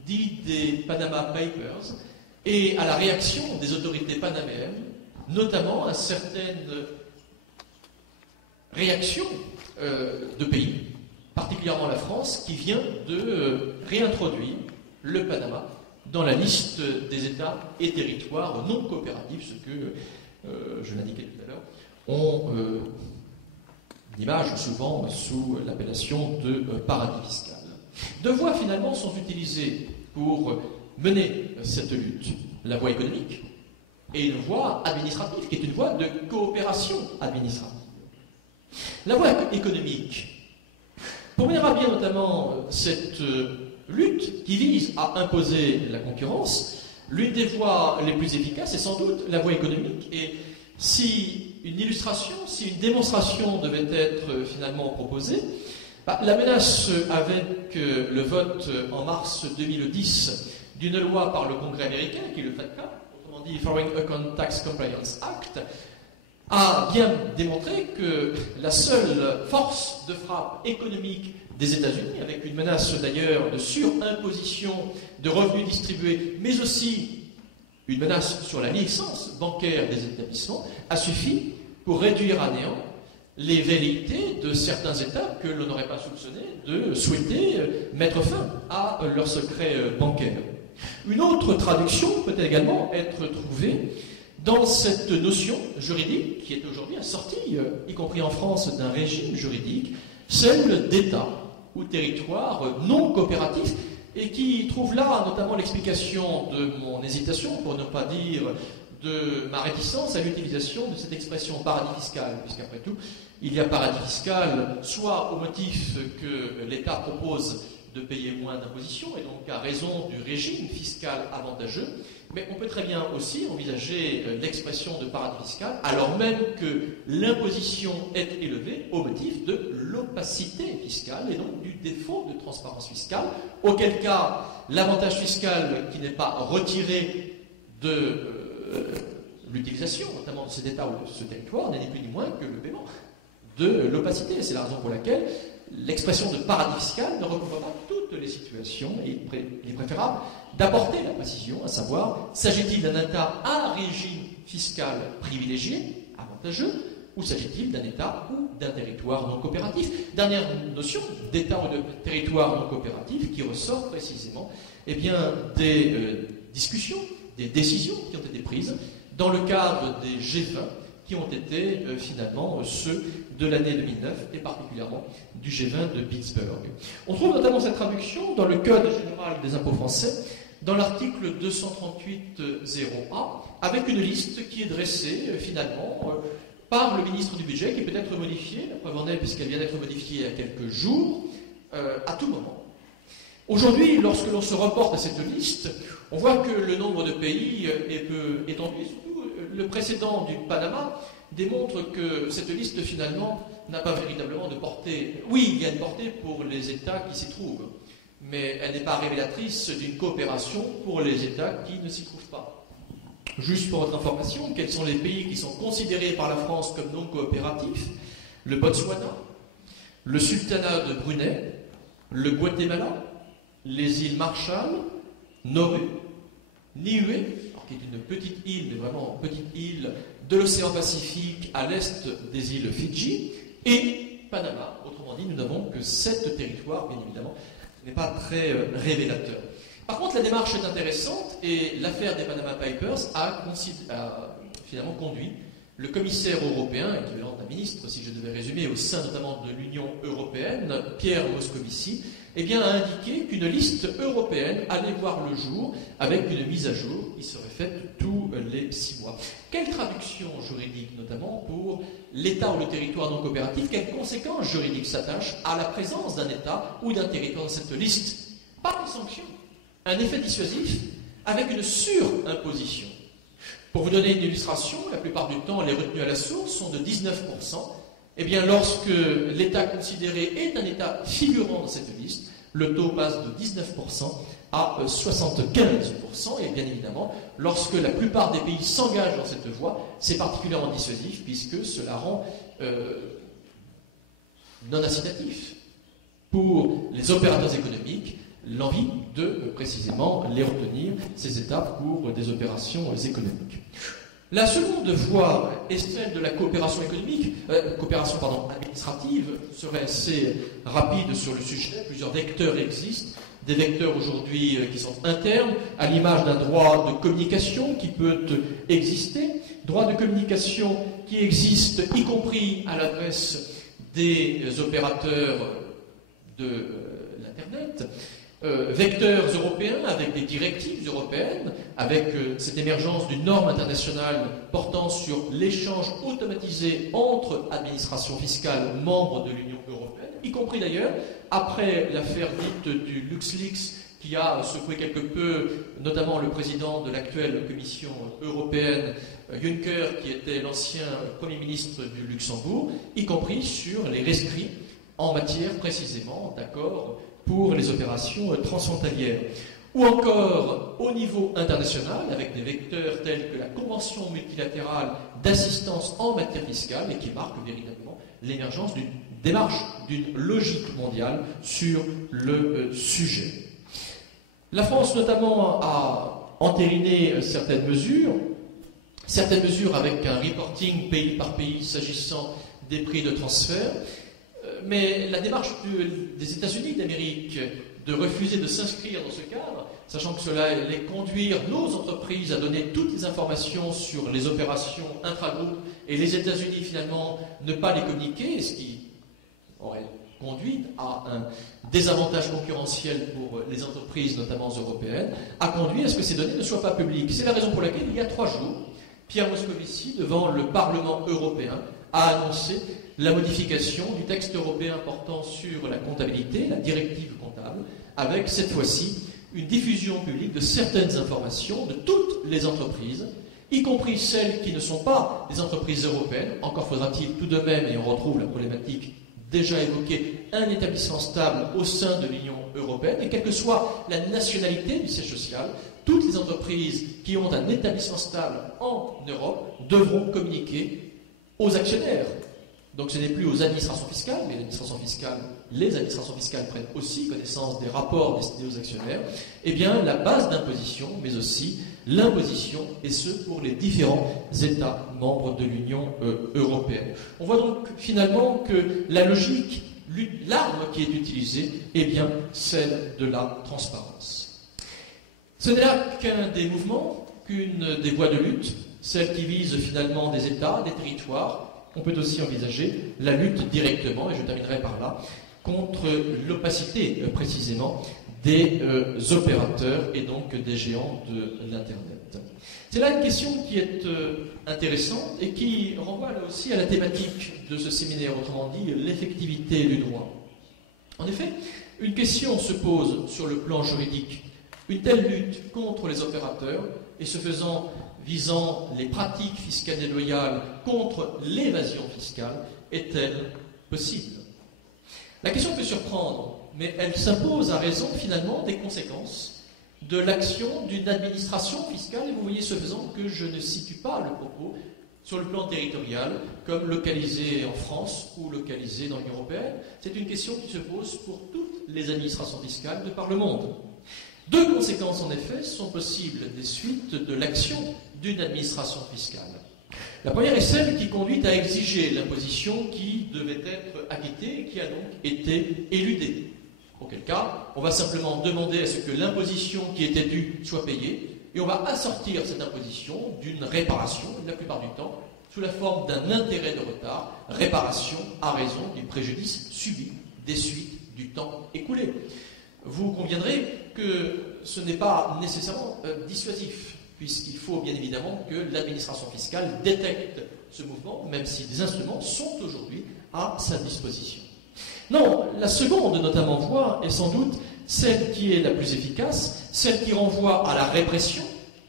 dit des Panama Papers et à la réaction des autorités panaméennes, notamment à certaines réactions de pays, particulièrement la France, qui vient de réintroduire le Panama dans la liste des États et territoires non coopératifs, ce que, je l'indiquais tout à l'heure, on image souvent sous l'appellation de paradis fiscal. Deux voies finalement sont utilisées pour mener cette lutte. La voie économique et une voie administrative, qui est une voie de coopération administrative. La voie économique, pour mener à bien notamment cette lutte qui vise à imposer la concurrence, l'une des voies les plus efficaces est sans doute la voie économique. Et si une illustration, si une démonstration devait être finalement proposée, la menace avec le vote en mars 2010 d'une loi par le Congrès américain, qui est le FATCA, autrement dit Foreign Account Tax Compliance Act, a bien démontré que la seule force de frappe économique des États-Unis, avec une menace d'ailleurs de surimposition de revenus distribués, mais aussi une menace sur la licence bancaire des établissements, a suffi pour réduire à néant les velléités de certains États que l'on n'aurait pas soupçonné de souhaiter mettre fin à leurs secrets bancaires. Une autre traduction peut également être trouvée dans cette notion juridique qui est aujourd'hui assortie, y compris en France, d'un régime juridique, celle d'État ou territoire non coopératif, et qui trouve là notamment l'explication de mon hésitation, pour ne pas dire de ma réticence à l'utilisation de cette expression paradis fiscal, puisqu'après tout, il y a paradis fiscal soit au motif que l'État propose de payer moins d'impositions, et donc à raison du régime fiscal avantageux, mais on peut très bien aussi envisager l'expression de paradis fiscal, alors même que l'imposition est élevée au motif de l'opacité fiscale, et donc du défaut de transparence fiscale, auquel cas l'avantage fiscal qui n'est pas retiré de l'utilisation, notamment de cet État ou de ce territoire, n'est ni plus ni moins que le paiement de l'opacité. C'est la raison pour laquelle l'expression de paradis fiscal ne recouvre pas toutes les situations, et il est préférable d'apporter la précision, à savoir, s'agit-il d'un État à régime fiscal privilégié, avantageux, ou s'agit-il d'un État ou d'un territoire non coopératif? Dernière notion d'État ou de territoire non coopératif qui ressort précisément des discussions, des décisions qui ont été prises dans le cadre des G20 qui ont été finalement ceux de l'année 2009 et particulièrement du G20 de Pittsburgh. On trouve notamment cette traduction dans le Code général des impôts français, dans l'article 238.0a, avec une liste qui est dressée finalement par le ministre du Budget, qui peut être modifiée, la preuve en est puisqu'elle vient d'être modifiée il y a quelques jours, à tout moment. Aujourd'hui, lorsque l'on se reporte à cette liste, on voit que le nombre de pays est peu étendu, et surtout le précédent du Panama démontre que cette liste finalement n'a pas véritablement de portée. Oui, il y a une portée pour les États qui s'y trouvent, mais elle n'est pas révélatrice d'une coopération pour les États qui ne s'y trouvent pas. Juste pour votre information, quels sont les pays qui sont considérés par la France comme non coopératifs? Le Botswana, le Sultanat de Brunei, le Guatemala, les îles Marshall, Nauru, Niue, qui est une petite île, mais vraiment petite île de l'océan Pacifique à l'est des îles Fidji, et Panama. Autrement dit, nous n'avons que 7 territoires, bien évidemment, ce n'est pas très révélateur. Par contre, la démarche est intéressante, et l'affaire des Panama Papers a finalement conduit le commissaire européen, équivalent d'un ministre, si je devais résumer, au sein notamment de l'Union européenne, Pierre Moscovici, a indiqué qu'une liste européenne allait voir le jour avec une mise à jour qui serait faite tous les 6 mois. Quelle traduction juridique, notamment pour l'État ou le territoire non coopératif, quelles conséquences juridiques s'attachent à la présence d'un État ou d'un territoire dans cette liste? Pas une sanction, un effet dissuasif avec une surimposition. Pour vous donner une illustration, la plupart du temps, les retenues à la source sont de 19%. Lorsque l'État considéré est un État figurant dans cette liste, le taux passe de 19% à 75%. Et bien évidemment, lorsque la plupart des pays s'engagent dans cette voie, c'est particulièrement dissuasif puisque cela rend non incitatif pour les opérateurs économiques l'envie de précisément les retenir, ces États, pour des opérations économiques. La seconde voie est celle de la coopération économique, administrative, serait assez rapide sur le sujet. Plusieurs vecteurs existent, des vecteurs aujourd'hui qui sont internes, à l'image d'un droit de communication qui peut exister, droit de communication qui existe y compris à l'adresse des opérateurs de l'Internet, vecteurs européens avec des directives européennes, avec cette émergence d'une norme internationale portant sur l'échange automatisé entre administrations fiscales membres de l'Union européenne, y compris d'ailleurs après l'affaire dite du LuxLeaks qui a secoué quelque peu, notamment le président de l'actuelle Commission européenne, Juncker, qui était l'ancien Premier ministre du Luxembourg, y compris sur les rescrits en matière précisément d'accords pour les opérations transfrontalières. Ou encore au niveau international, avec des vecteurs tels que la Convention multilatérale d'assistance en matière fiscale, et qui marque véritablement l'émergence d'une démarche, d'une logique mondiale sur le sujet. La France notamment a entériné certaines mesures avec un reporting pays par pays s'agissant des prix de transfert. Mais la démarche des États-Unis d'Amérique de refuser de s'inscrire dans ce cadre, sachant que cela allait conduire nos entreprises à donner toutes les informations sur les opérations intra-groupes et les États-Unis finalement ne pas les communiquer, ce qui aurait conduit à un désavantage concurrentiel pour les entreprises, notamment européennes, a conduit à ce que ces données ne soient pas publiques. C'est la raison pour laquelle, il y a 3 jours, Pierre Moscovici, devant le Parlement européen, a annoncé la modification du texte européen portant sur la comptabilité, la directive comptable, avec cette fois-ci une diffusion publique de certaines informations de toutes les entreprises, y compris celles qui ne sont pas des entreprises européennes. Encore faudra-t-il tout de même, et on retrouve la problématique déjà évoquée, un établissement stable au sein de l'Union européenne, et quelle que soit la nationalité du siège social, toutes les entreprises qui ont un établissement stable en Europe devront communiquer aux actionnaires. Donc ce n'est plus aux administrations fiscales, mais les administrations fiscales prennent aussi connaissance des rapports destinés aux actionnaires, eh bien la base d'imposition, mais aussi l'imposition, et ce pour les différents États membres de l'Union européenne. On voit donc finalement que la logique, l'arme qui est utilisée, est bien celle de la transparence. Ce n'est là qu'un des mouvements, qu'une des voies de lutte, celle qui vise finalement des États, des territoires. On peut aussi envisager la lutte directement, et je terminerai par là, contre l'opacité précisément des opérateurs et donc des géants de l'Internet. C'est là une question qui est intéressante et qui renvoie là aussi à la thématique de ce séminaire, autrement dit l'effectivité du droit. En effet, une question se pose sur le plan juridique. Une telle lutte contre les opérateurs, et ce faisant visant les pratiques fiscales déloyales contre l'évasion fiscale, est-elle possible? La question peut surprendre, mais elle s'impose à raison finalement des conséquences de l'action d'une administration fiscale, et vous voyez ce faisant que je ne situe pas le propos sur le plan territorial, comme localisé en France ou localisé dans l'Union européenne. C'est une question qui se pose pour toutes les administrations fiscales de par le monde. 2 conséquences, en effet, sont possibles des suites de l'action d'une administration fiscale. La première est celle qui conduit à exiger l'imposition qui devait être acquittée et qui a donc été éludée. Auquel cas, on va simplement demander à ce que l'imposition qui était due soit payée, et on va assortir cette imposition d'une réparation, la plupart du temps, sous la forme d'un intérêt de retard, réparation à raison du préjudice subi des suites du temps écoulé. Vous conviendrez que ce n'est pas nécessairement dissuasif, puisqu'il faut bien évidemment que l'administration fiscale détecte ce mouvement, même si des instruments sont aujourd'hui à sa disposition. Non, la seconde notamment voie est sans doute celle qui est la plus efficace, celle qui renvoie à la répression,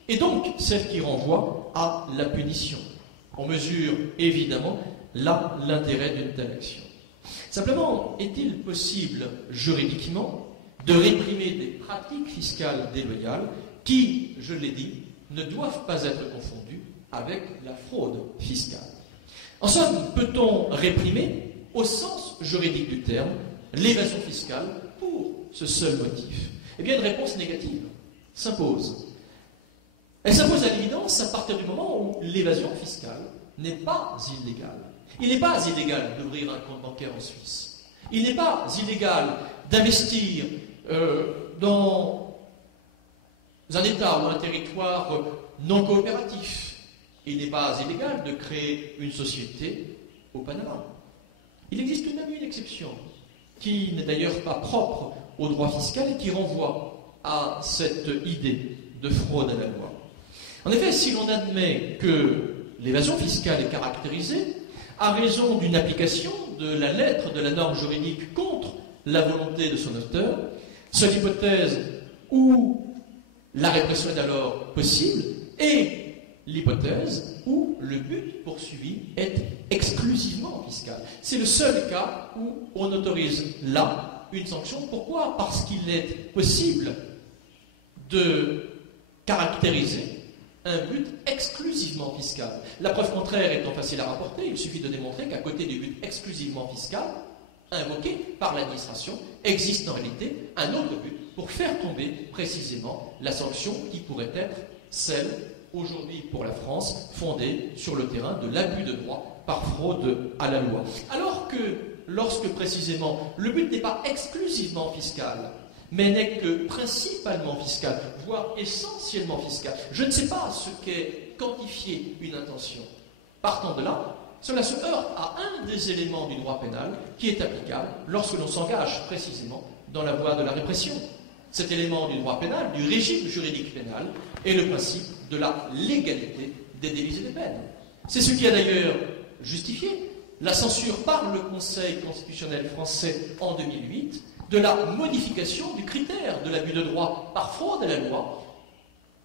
et donc celle qui renvoie à la punition. On mesure évidemment là l'intérêt d'une telle action. Simplement, est-il possible juridiquement de réprimer des pratiques fiscales déloyales qui, je l'ai dit, ne doivent pas être confondues avec la fraude fiscale? En somme, peut-on réprimer, au sens juridique du terme, l'évasion fiscale pour ce seul motif? Eh bien, une réponse négative s'impose. Elle s'impose à l'évidence à partir du moment où l'évasion fiscale n'est pas illégale. Il n'est pas illégal d'ouvrir un compte bancaire en Suisse. Il n'est pas illégal d'investir dans un État ou un territoire non coopératif. Il n'est pas illégal de créer une société au Panama. Il existe tout de même une exception, qui n'est d'ailleurs pas propre au droit fiscal et qui renvoie à cette idée de fraude à la loi. En effet, si l'on admet que l'évasion fiscale est caractérisée à raison d'une application de la lettre de la norme juridique contre la volonté de son auteur, seule hypothèse où la répression est alors possible et l'hypothèse où le but poursuivi est exclusivement fiscal. C'est le seul cas où on autorise là une sanction. Pourquoi? Parce qu'il est possible de caractériser un but exclusivement fiscal. La preuve contraire étant facile à rapporter, il suffit de démontrer qu'à côté du but exclusivement fiscal, invoqué par l'administration, existe en réalité un autre but pour faire tomber précisément la sanction qui pourrait être celle, aujourd'hui pour la France, fondée sur le terrain de l'abus de droit par fraude à la loi. Alors que, lorsque précisément le but n'est pas exclusivement fiscal, mais n'est que principalement fiscale, voire essentiellement fiscale. Je ne sais pas ce qu'est quantifier une intention. Partant de là, cela se heurte à un des éléments du droit pénal qui est applicable lorsque l'on s'engage précisément dans la voie de la répression. Cet élément du droit pénal, du régime juridique pénal, est le principe de la légalité des délits et des peines. C'est ce qui a d'ailleurs justifié la censure par le Conseil constitutionnel français en 2008 de la modification du critère de l'abus de droit par fraude à la loi,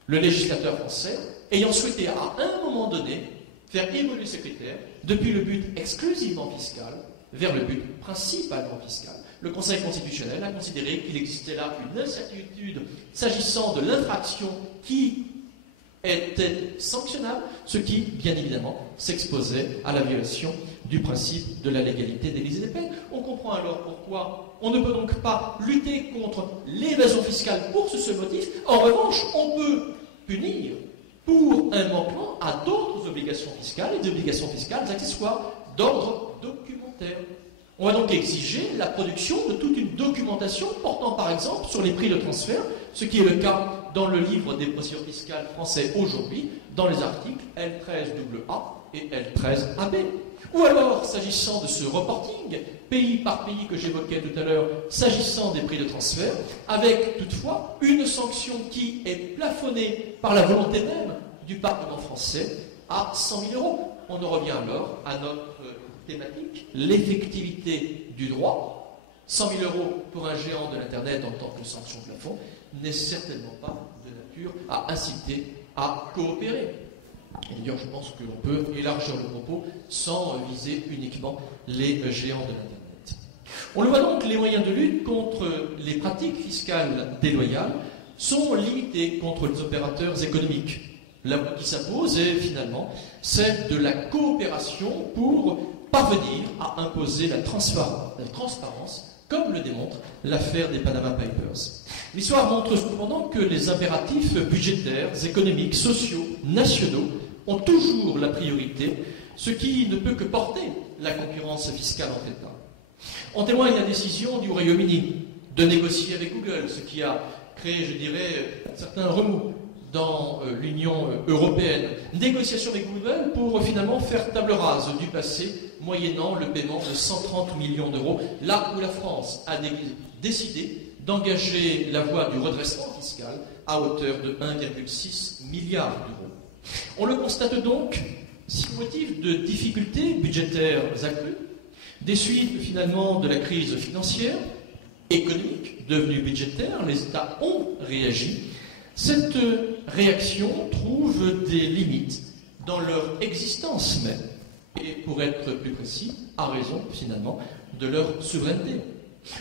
le législateur français ayant souhaité à un moment donné faire évoluer ce critère depuis le but exclusivement fiscal vers le but principalement fiscal. Le Conseil constitutionnel a considéré qu'il existait là une incertitude s'agissant de l'infraction qui était sanctionnable, ce qui, bien évidemment, s'exposait à la violation du principe de la légalité des délits et des peines. On comprend alors pourquoi on ne peut donc pas lutter contre l'évasion fiscale pour ce seul motif. En revanche, on peut punir pour un manquement à d'autres obligations fiscales et des obligations fiscales accessoires d'ordre documentaire. On va donc exiger la production de toute une documentation portant par exemple sur les prix de transfert, ce qui est le cas dans le livre des procédures fiscales français aujourd'hui, dans les articles L13AA et L13AB. Ou alors, s'agissant de ce reporting, pays par pays que j'évoquais tout à l'heure, s'agissant des prix de transfert, avec toutefois une sanction qui est plafonnée par la volonté même du Parlement français à 100 000 €. On en revient alors à notre thématique, l'effectivité du droit. 100 000 € pour un géant de l'Internet en tant que sanction plafond n'est certainement pas de nature à inciter à coopérer. Et d'ailleurs, je pense que l'on peut élargir le propos sans viser uniquement les géants de l'Internet. On le voit donc, les moyens de lutte contre les pratiques fiscales déloyales sont limités contre les opérateurs économiques. La voie qui s'impose est finalement celle de la coopération pour parvenir à imposer la transparence, comme le démontre l'affaire des Panama Papers. L'histoire montre cependant que les impératifs budgétaires, économiques, sociaux, nationaux ont toujours la priorité, ce qui ne peut que porter la concurrence fiscale entre États. En témoigne la décision du Royaume-Uni de négocier avec Google, ce qui a créé, je dirais, certains remous dans l'Union européenne. Négociation avec Google pour finalement faire table rase du passé, moyennant le paiement de 130 millions d'euros, là où la France a décidé d'engager la voie du redressement fiscal à hauteur de 1,6 milliard d'euros. On le constate donc, si motif de difficultés budgétaires accrues, des suites finalement de la crise financière, économique, devenue budgétaire, les États ont réagi. Cette réaction trouve des limites dans leur existence même, et pour être plus précis, à raison finalement de leur souveraineté.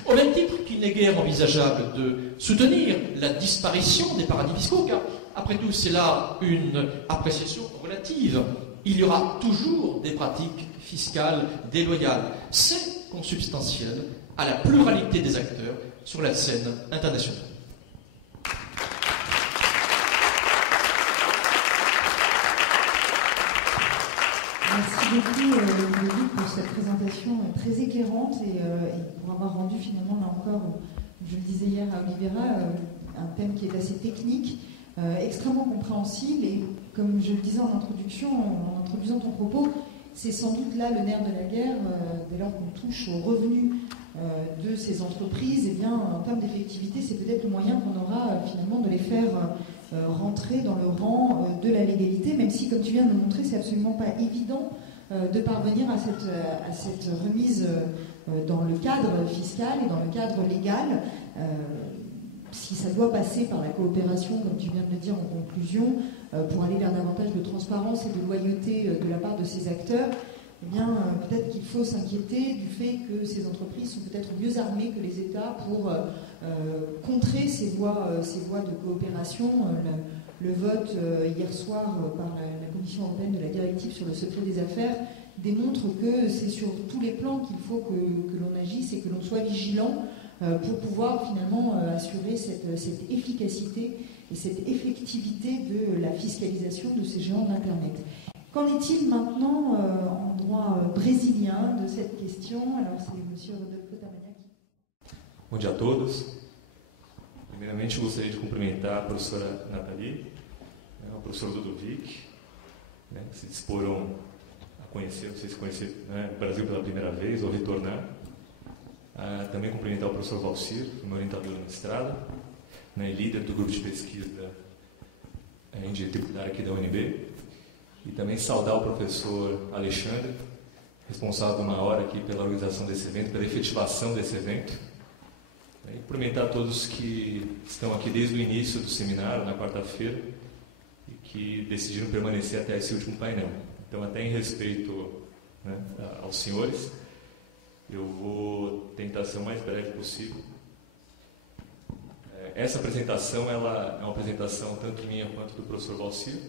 Au même titre qu'il n'est guère envisageable de soutenir la disparition des paradis fiscaux, car après tout c'est là une appréciation relative. Il y aura toujours des pratiques fiscales déloyales. C'est consubstantiel à la pluralité des acteurs sur la scène internationale. Merci beaucoup, Loïc, pour cette présentation très éclairante et pour avoir rendu finalement, là encore, je le disais hier à Olivera, un thème qui est assez technique, extrêmement compréhensible et, comme je le disais en introduction, en introduisant ton propos, c'est sans doute là le nerf de la guerre, dès lors qu'on touche aux revenus de ces entreprises, et bien, en termes d'effectivité, c'est peut-être le moyen qu'on aura finalement de les faire rentrer dans le rang de la légalité, même si, comme tu viens de le montrer, c'est absolument pas évident de parvenir à cette remise dans le cadre fiscal et dans le cadre légal. Si ça doit passer par la coopération, comme tu viens de le dire en conclusion, pour aller vers davantage de transparence et de loyauté de la part de ces acteurs, eh bien, peut-être qu'il faut s'inquiéter du fait que ces entreprises sont peut-être mieux armées que les États pour contrer ces voies de coopération. Le vote hier soir par la Commission européenne de la directive sur le secret des affaires démontre que c'est sur tous les plans qu'il faut que l'on agisse et que l'on soit vigilant pour pouvoir finalement assurer cette efficacité et cette effectivité de la fiscalisation de ces géants d'Internet. Qu'en est-il maintenant en droit brésilien de cette question? Alors c'est M. Rodolfo Tamagnac. Bom dia a todos. Primeiramente, eu gostaria de cumprimentar a professora Nathalie, o professor Ludovic, que se disporam a conhecer, vocês conhecerem o Brasil pela primeira vez ou retornar. Também cumprimentar o professor Valcir, meu orientador no mestrado, líder do grupo de pesquisa em Direito Tributário aqui da UNB. E também saudar o professor Alexandre, responsável uma hora aqui pela organização desse evento, pela efetivação desse evento. E cumprimentar todos que estão aqui desde o início do seminário, na quarta-feira, e que decidiram permanecer até esse último painel. Então, até em respeito aos senhores, eu vou tentar ser o mais breve possível. Essa apresentação ela é uma apresentação tanto minha quanto do professor Valcir.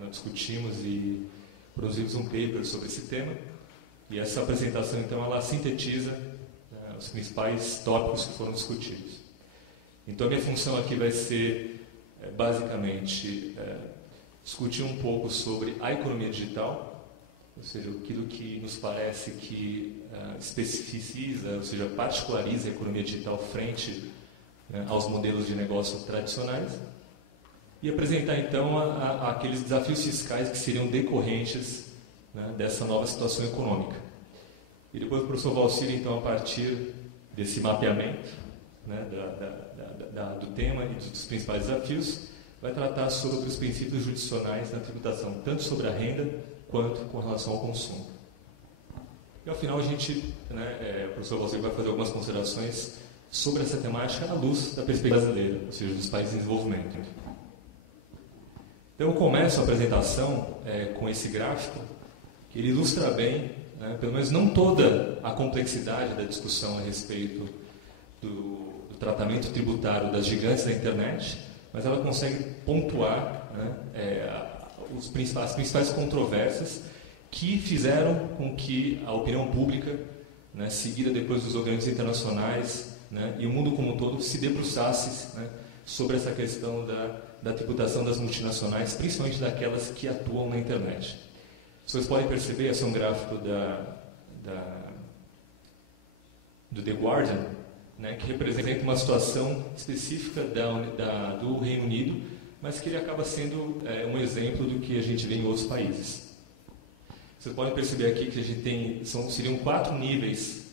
Nós discutimos e produzimos um paper sobre esse tema. E essa apresentação, então, ela sintetiza os principais tópicos que foram discutidos. Então, a minha função aqui vai ser, basicamente, discutir um pouco sobre a economia digital, ou seja, aquilo que nos parece que especifica, ou seja, particulariza a economia digital frente aos modelos de negócio tradicionais, e apresentar, então, aqueles desafios fiscais que seriam decorrentes dessa nova situação econômica. E depois o professor Valcir, então, a partir desse mapeamento do tema e dos principais desafios, vai tratar sobre os princípios jurisdicionais da tributação, tanto sobre a renda quanto com relação ao consumo. E, ao final, a gente, o professor Valcir vai fazer algumas considerações sobre essa temática à luz da perspectiva brasileira, ou seja, dos países em desenvolvimento. Então, eu começo a apresentação com esse gráfico, que ele ilustra bem, pelo menos não toda a complexidade da discussão a respeito do tratamento tributário das gigantes da internet, mas ela consegue pontuar as principais controvérsias que fizeram com que a opinião pública, seguida depois dos organismos internacionais e o mundo como um todo, se debruçasse sobre essa questão da tributação das multinacionais, principalmente daquelas que atuam na internet. Vocês podem perceber, esse é um gráfico do The Guardian, que representa uma situação específica do Reino Unido, mas que ele acaba sendo um exemplo do que a gente vê em outros países. Vocês podem perceber aqui que a gente seriam 4 níveis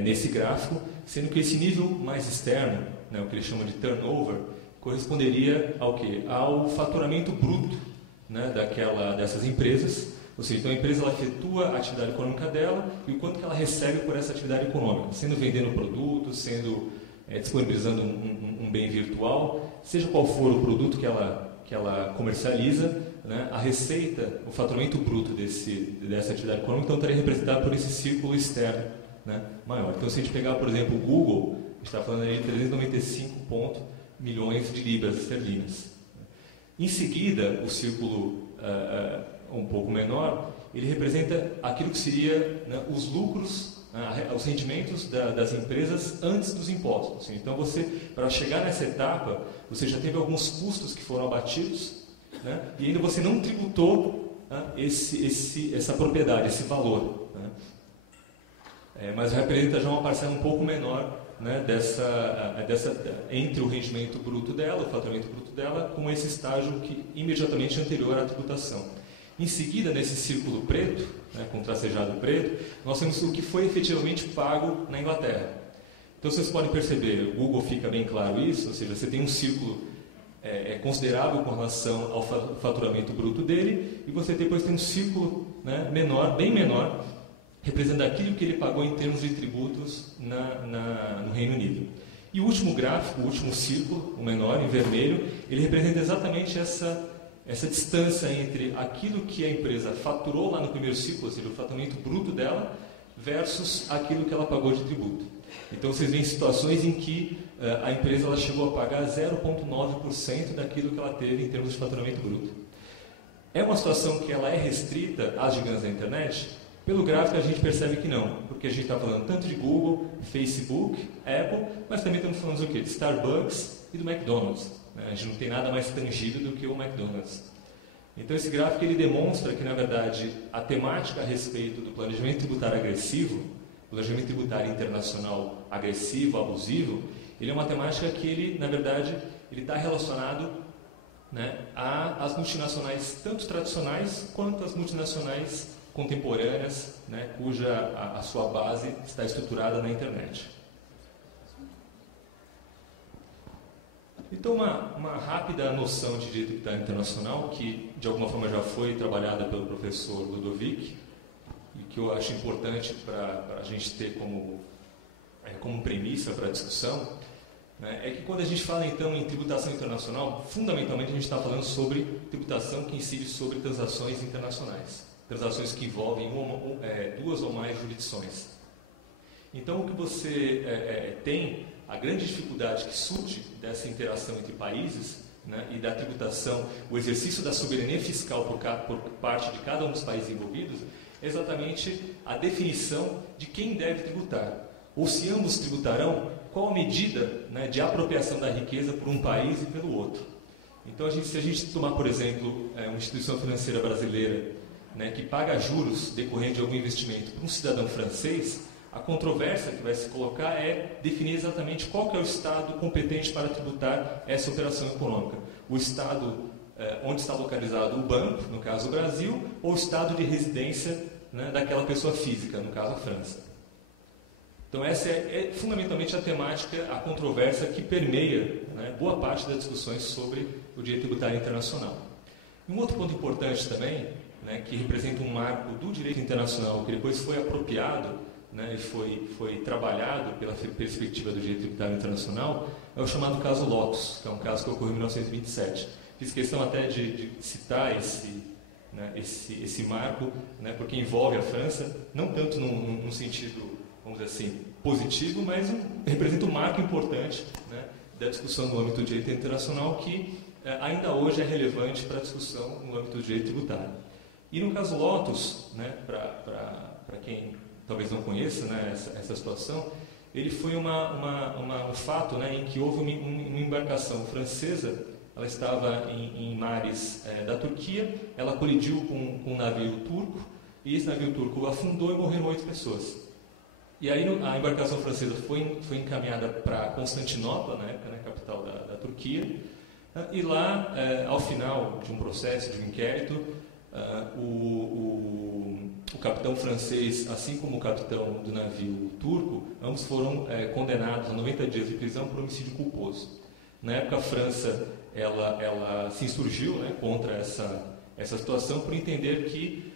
nesse gráfico, sendo que esse nível mais externo, o que eles chamam de turnover, corresponderia ao quê? Ao faturamento bruto dessas empresas, ou seja, então a empresa ela efetua a atividade econômica dela e o quanto que ela recebe por essa atividade econômica, sendo vendendo produtos, sendo disponibilizando um bem virtual, seja qual for o produto que ela comercializa, a receita, o faturamento bruto dessa atividade econômica, então estaria representado por esse círculo externo maior. Então, se a gente pegar, por exemplo, o Google, a gente está falando aí de 395 milhões de libras esterlinas. Em seguida, o círculo um pouco menor, ele representa aquilo que seria os lucros, os rendimentos das empresas antes dos impostos. Então, para chegar nessa etapa, você já teve alguns custos que foram abatidos, e ainda você não tributou essa propriedade, esse valor. Mas representa já uma parcela um pouco menor entre o rendimento bruto dela, o faturamento bruto dela, com esse estágio que imediatamente anterior à tributação. Em seguida, nesse círculo preto, com tracejado preto, nós temos o que foi efetivamente pago na Inglaterra. Então, vocês podem perceber, o Google fica bem claro isso, ou seja, você tem um círculo considerável com relação ao faturamento bruto dele, e você depois tem um círculo menor, bem menor, representando aquilo que ele pagou em termos de tributos no Reino Unido. E o último gráfico, o último círculo, o menor, em vermelho, ele representa exatamente essa distância entre aquilo que a empresa faturou lá no primeiro ciclo, ou seja, o faturamento bruto dela, versus aquilo que ela pagou de tributo. Então, vocês veem situações em que a empresa ela chegou a pagar 0,9% daquilo que ela teve em termos de faturamento bruto. É uma situação que ela é restrita às gigantes da internet? Pelo gráfico, a gente percebe que não, porque a gente está falando tanto de Google, Facebook, Apple, mas também estamos falando do quê? De Starbucks e do McDonald's. A gente não tem nada mais tangível do que o McDonald's. Então, esse gráfico ele demonstra que, na verdade, a temática a respeito do planejamento tributário agressivo, planejamento tributário internacional agressivo, abusivo, ele é uma temática que ele, na verdade, ele está relacionado, né, às multinacionais, tanto tradicionais quanto as multinacionais contemporâneas, né, cuja a sua base está estruturada na internet. Então, uma rápida noção de direito tributário internacional, que de alguma forma já foi trabalhada pelo professor Ludovic, e que eu acho importante para a gente ter como premissa para a discussão, né, é que quando a gente fala então em tributação internacional, fundamentalmente a gente está falando sobre tributação que incide sobre transações internacionais, transações que envolvem duas ou mais jurisdições. Então, o que você tem, a grande dificuldade que surge dessa interação entre países, né, e da tributação, o exercício da soberania fiscal por parte de cada um dos países envolvidos, é exatamente a definição de quem deve tributar. Ou se ambos tributarão, qual a medida, né, de apropriação da riqueza por um país e pelo outro. Então, se a gente tomar, por exemplo, uma instituição financeira brasileira, né, que paga juros decorrentes de algum investimento para um cidadão francês, a controvérsia que vai se colocar é definir exatamente qual que é o Estado competente para tributar essa operação econômica. O Estado onde está localizado o banco, no caso o Brasil, ou o Estado de residência, né, daquela pessoa física, no caso a França. Então essa é fundamentalmente a temática, a controvérsia que permeia, né, boa parte das discussões sobre o direito tributário internacional. Um outro ponto importante também, né, que representa um marco do direito internacional, que depois foi apropriado, né, e foi trabalhado pela perspectiva do direito tributário internacional, é o chamado caso Lotus, que é um caso que ocorreu em 1927. Fiz questão até de citar esse marco, né, porque envolve a França, não tanto num sentido, vamos dizer assim, positivo, mas representa um marco importante, né, da discussão no âmbito do direito internacional que ainda hoje é relevante para a discussão no âmbito do direito tributário. E no caso Lotus, né, para quem talvez não conheça, né, essa situação, ele foi um fato, né, em que houve uma embarcação francesa, ela estava em mares da Turquia, ela colidiu com um navio turco, e esse navio turco afundou e morreram 8 pessoas. E aí a embarcação francesa foi encaminhada para Constantinopla, na época, né, capital da Turquia, e lá, ao final de um processo, de um inquérito, o capitão francês, assim como o capitão do navio turco, ambos foram condenados a 90 dias de prisão por homicídio culposo. Na época, a França ela se insurgiu, né, contra essa situação por entender que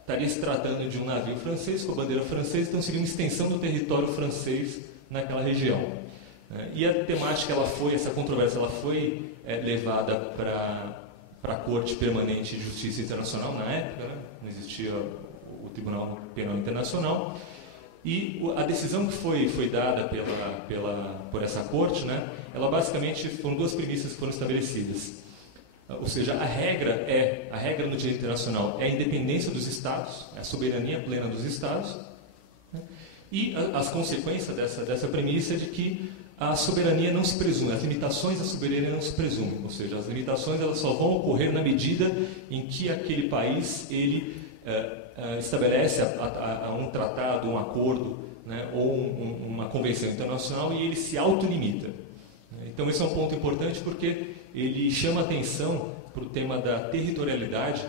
estaria se tratando de um navio francês com a bandeira francesa, então seria uma extensão do território francês naquela região. E a temática, essa controvérsia, ela foi levada para a Corte Permanente de Justiça Internacional na época, né? Não existia o Tribunal Penal Internacional, e a decisão que foi dada por essa Corte, né? Ela basicamente foram 2 premissas que foram estabelecidas. Ou seja, a regra no direito internacional é a independência dos Estados, a soberania plena dos Estados, né? E as consequências dessa premissa é de que a soberania não se presume, as limitações da soberania não se presumem, ou seja, as limitações elas só vão ocorrer na medida em que aquele país ele estabelece um tratado, um acordo, né, ou uma convenção internacional e ele se autolimita. Então esse é um ponto importante porque ele chama atenção para o tema da territorialidade,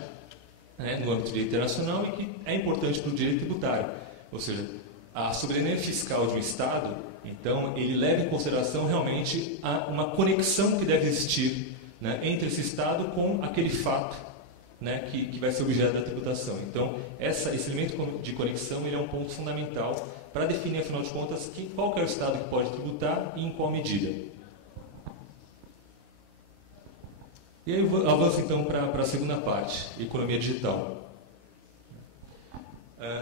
né, no âmbito do direito internacional e que é importante para o direito tributário, ou seja, a soberania fiscal de um Estado, então, ele leva em consideração realmente uma conexão que deve existir, né, entre esse Estado com aquele fato, né, que vai ser objeto da tributação. Então, esse elemento de conexão ele é um ponto fundamental para definir, afinal de contas, qual que é o Estado que pode tributar e em qual medida. E aí eu avanço então para a segunda parte, economia digital.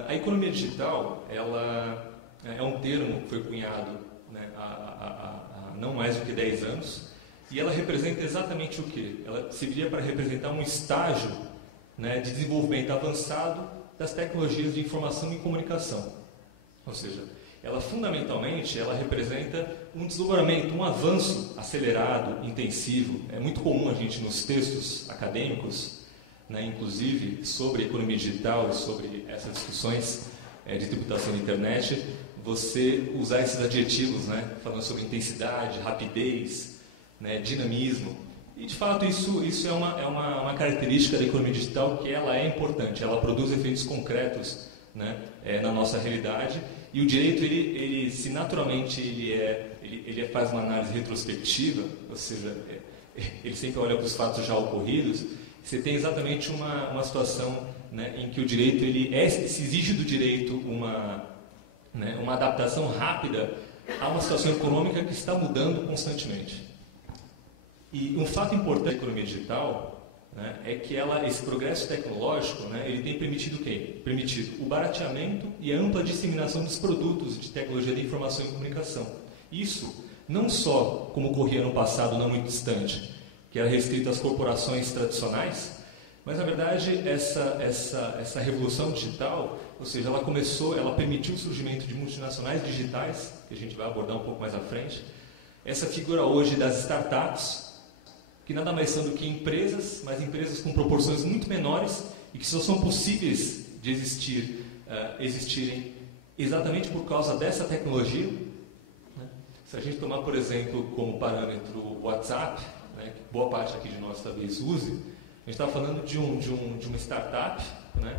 A economia digital, ela é um termo que foi cunhado, né, há não mais do que 10 anos, e ela representa exatamente o quê? Ela serviria para representar um estágio, né, de desenvolvimento avançado das tecnologias de informação e comunicação. Ou seja, ela fundamentalmente representa um desdobramento, um avanço acelerado, intensivo. É muito comum a gente nos textos acadêmicos, né, inclusive sobre economia digital e sobre essas discussões de tributação da internet, você usar esses adjetivos, né, falando sobre intensidade, rapidez, né, dinamismo. E, de fato, isso é uma característica da economia digital que ela é importante, ela produz efeitos concretos, né, na nossa realidade. E o direito, ele se naturalmente ele faz uma análise retrospectiva, ou seja, ele sempre olha para os fatos já ocorridos. Você tem exatamente uma situação, né, em que o direito, se exige do direito uma adaptação rápida a uma situação econômica que está mudando constantemente. E um fato importante da economia digital, né, é que esse progresso tecnológico, né, ele tem permitido o quê? Permitido o barateamento e a ampla disseminação dos produtos de tecnologia da informação e comunicação. Isso não só como ocorria no passado não muito distante, que era restrito às corporações tradicionais, mas na verdade essa revolução digital, ou seja, ela permitiu o surgimento de multinacionais digitais, que a gente vai abordar um pouco mais à frente. Essa figura hoje das startups, que nada mais são do que empresas, mas empresas com proporções muito menores e que só são possíveis de existirem exatamente por causa dessa tecnologia. Né? Se a gente tomar, por exemplo, como parâmetro o WhatsApp, né, que boa parte aqui de nós talvez use, a gente está falando de uma startup, né,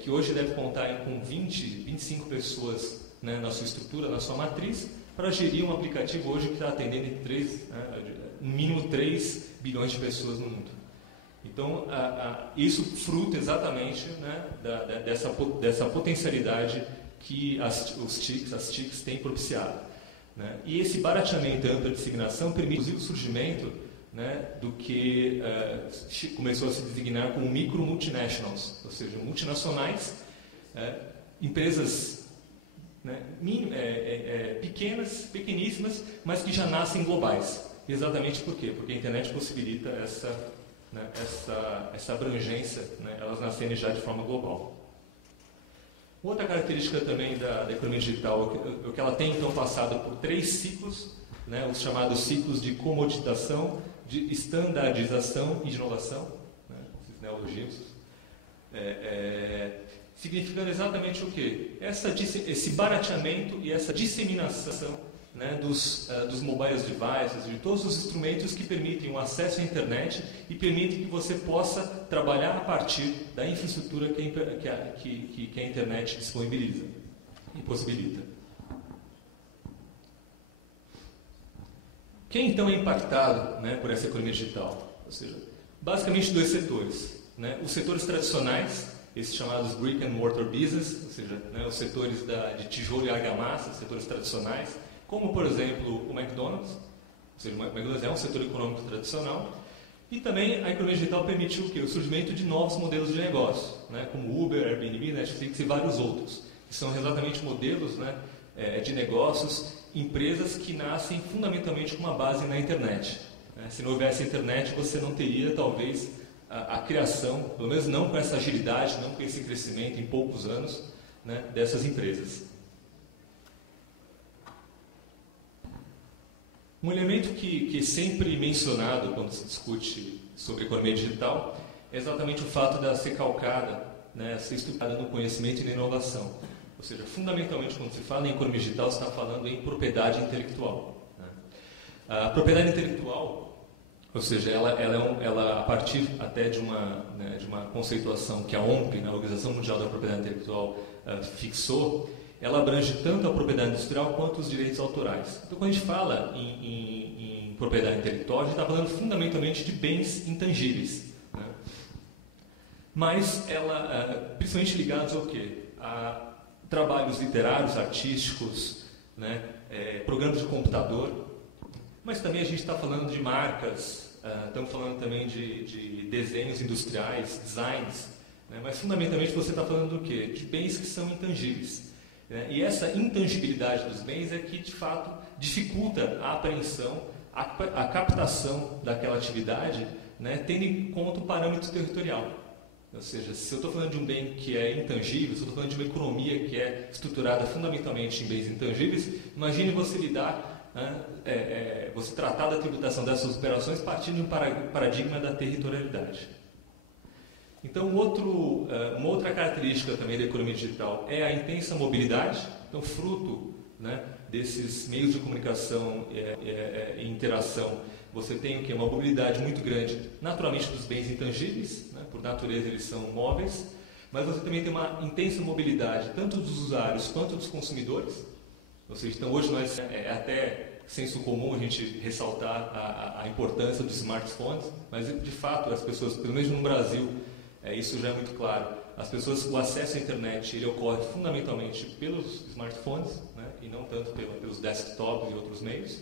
que hoje deve contar com 25 pessoas, né, na sua estrutura, na sua matriz, para gerir um aplicativo hoje que está atendendo no mínimo 3 bilhões de pessoas no mundo. Então, isso fruto exatamente, né, dessa potencialidade que as TICs têm propiciado. Né? E esse barateamento e ampla disseminação permite o surgimento, né, do que começou a se designar como micro-multinationals, ou seja, multinacionais, empresas, né, pequeníssimas, mas que já nascem globais. Exatamente por quê? Porque a internet possibilita essa abrangência, né, elas nascerem já de forma global. Outra característica também da economia digital é que ela tem então passado por 3 ciclos, né, os chamados ciclos de comoditização, de estandardização e de inovação, né, esses neologismos, significando exatamente o quê? Esse barateamento e essa disseminação, né, dos mobile devices, de todos os instrumentos que permitem o acesso à internet e permitem que você possa trabalhar a partir da infraestrutura que a internet disponibiliza e possibilita. Quem então é impactado, né, por essa economia digital? Ou seja, basicamente 2 setores. Né? Os setores tradicionais, esses chamados brick and mortar business, ou seja, né, os setores de tijolo e argamassa, setores tradicionais, como, por exemplo, o McDonald's, ou seja, o McDonald's é um setor econômico tradicional, e também a economia digital permitiu o quê? O surgimento de novos modelos de negócio, né, como Uber, Airbnb, Netflix e vários outros, que são exatamente modelos, né, de negócios, empresas que nascem fundamentalmente com uma base na internet. Né? Se não houvesse internet, você não teria, talvez, a criação, pelo menos não com essa agilidade, não com esse crescimento em poucos anos, né, dessas empresas. Um elemento que é sempre mencionado quando se discute sobre economia digital é exatamente o fato de ela ser calcada, né, ser estruturada no conhecimento e na inovação. Ou seja, fundamentalmente, quando se fala em economia digital, se está falando em propriedade intelectual. Né? A propriedade intelectual, ou seja, ela a partir até de uma conceituação que a OMP, a Organização Mundial da Propriedade Intelectual, fixou, ela abrange tanto a propriedade industrial quanto os direitos autorais. Então, quando a gente fala em propriedade intelectual, a gente está falando fundamentalmente de bens intangíveis. Né? Mas ela, principalmente ligados ao quê? A trabalhos literários, artísticos, né? Programas de computador, mas também a gente está falando de marcas, estamos falando também de desenhos industriais, designs, né? Mas fundamentalmente você está falando do quê? De bens que são intangíveis. E essa intangibilidade dos bens é que, de fato, dificulta a apreensão, a captação daquela atividade, né, tendo em conta o parâmetro territorial. Ou seja, se eu estou falando de um bem que é intangível, se eu estou falando de uma economia que é estruturada fundamentalmente em bens intangíveis, imagine você lidar, né, você tratar da tributação dessas operações partindo de um paradigma da territorialidade. Então, uma outra característica também da economia digital é a intensa mobilidade, Então, fruto, né, desses meios de comunicação e interação, você tem o quê? Uma mobilidade muito grande, naturalmente, dos bens intangíveis, né, por natureza eles são móveis, mas você também tem uma intensa mobilidade, tanto dos usuários quanto dos consumidores. Ou seja, então hoje nós, é até senso comum a gente ressaltar a importância dos smartphones, mas de fato as pessoas, pelo menos no Brasil, isso já é muito claro. As pessoas, o acesso à internet, ele ocorre fundamentalmente pelos smartphones, né, e não tanto pelos desktops e outros meios.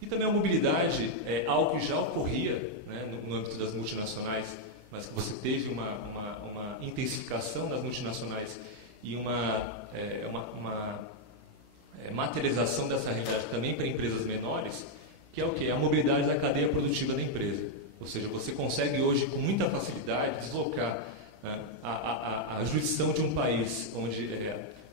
E também a mobilidade é algo que já ocorria, né, no âmbito das multinacionais, mas que você teve uma intensificação das multinacionais e uma materialização dessa realidade também para empresas menores, que é o quê? A mobilidade da cadeia produtiva da empresa. Ou seja, você consegue hoje, com muita facilidade, deslocar a jurisdição de um país, onde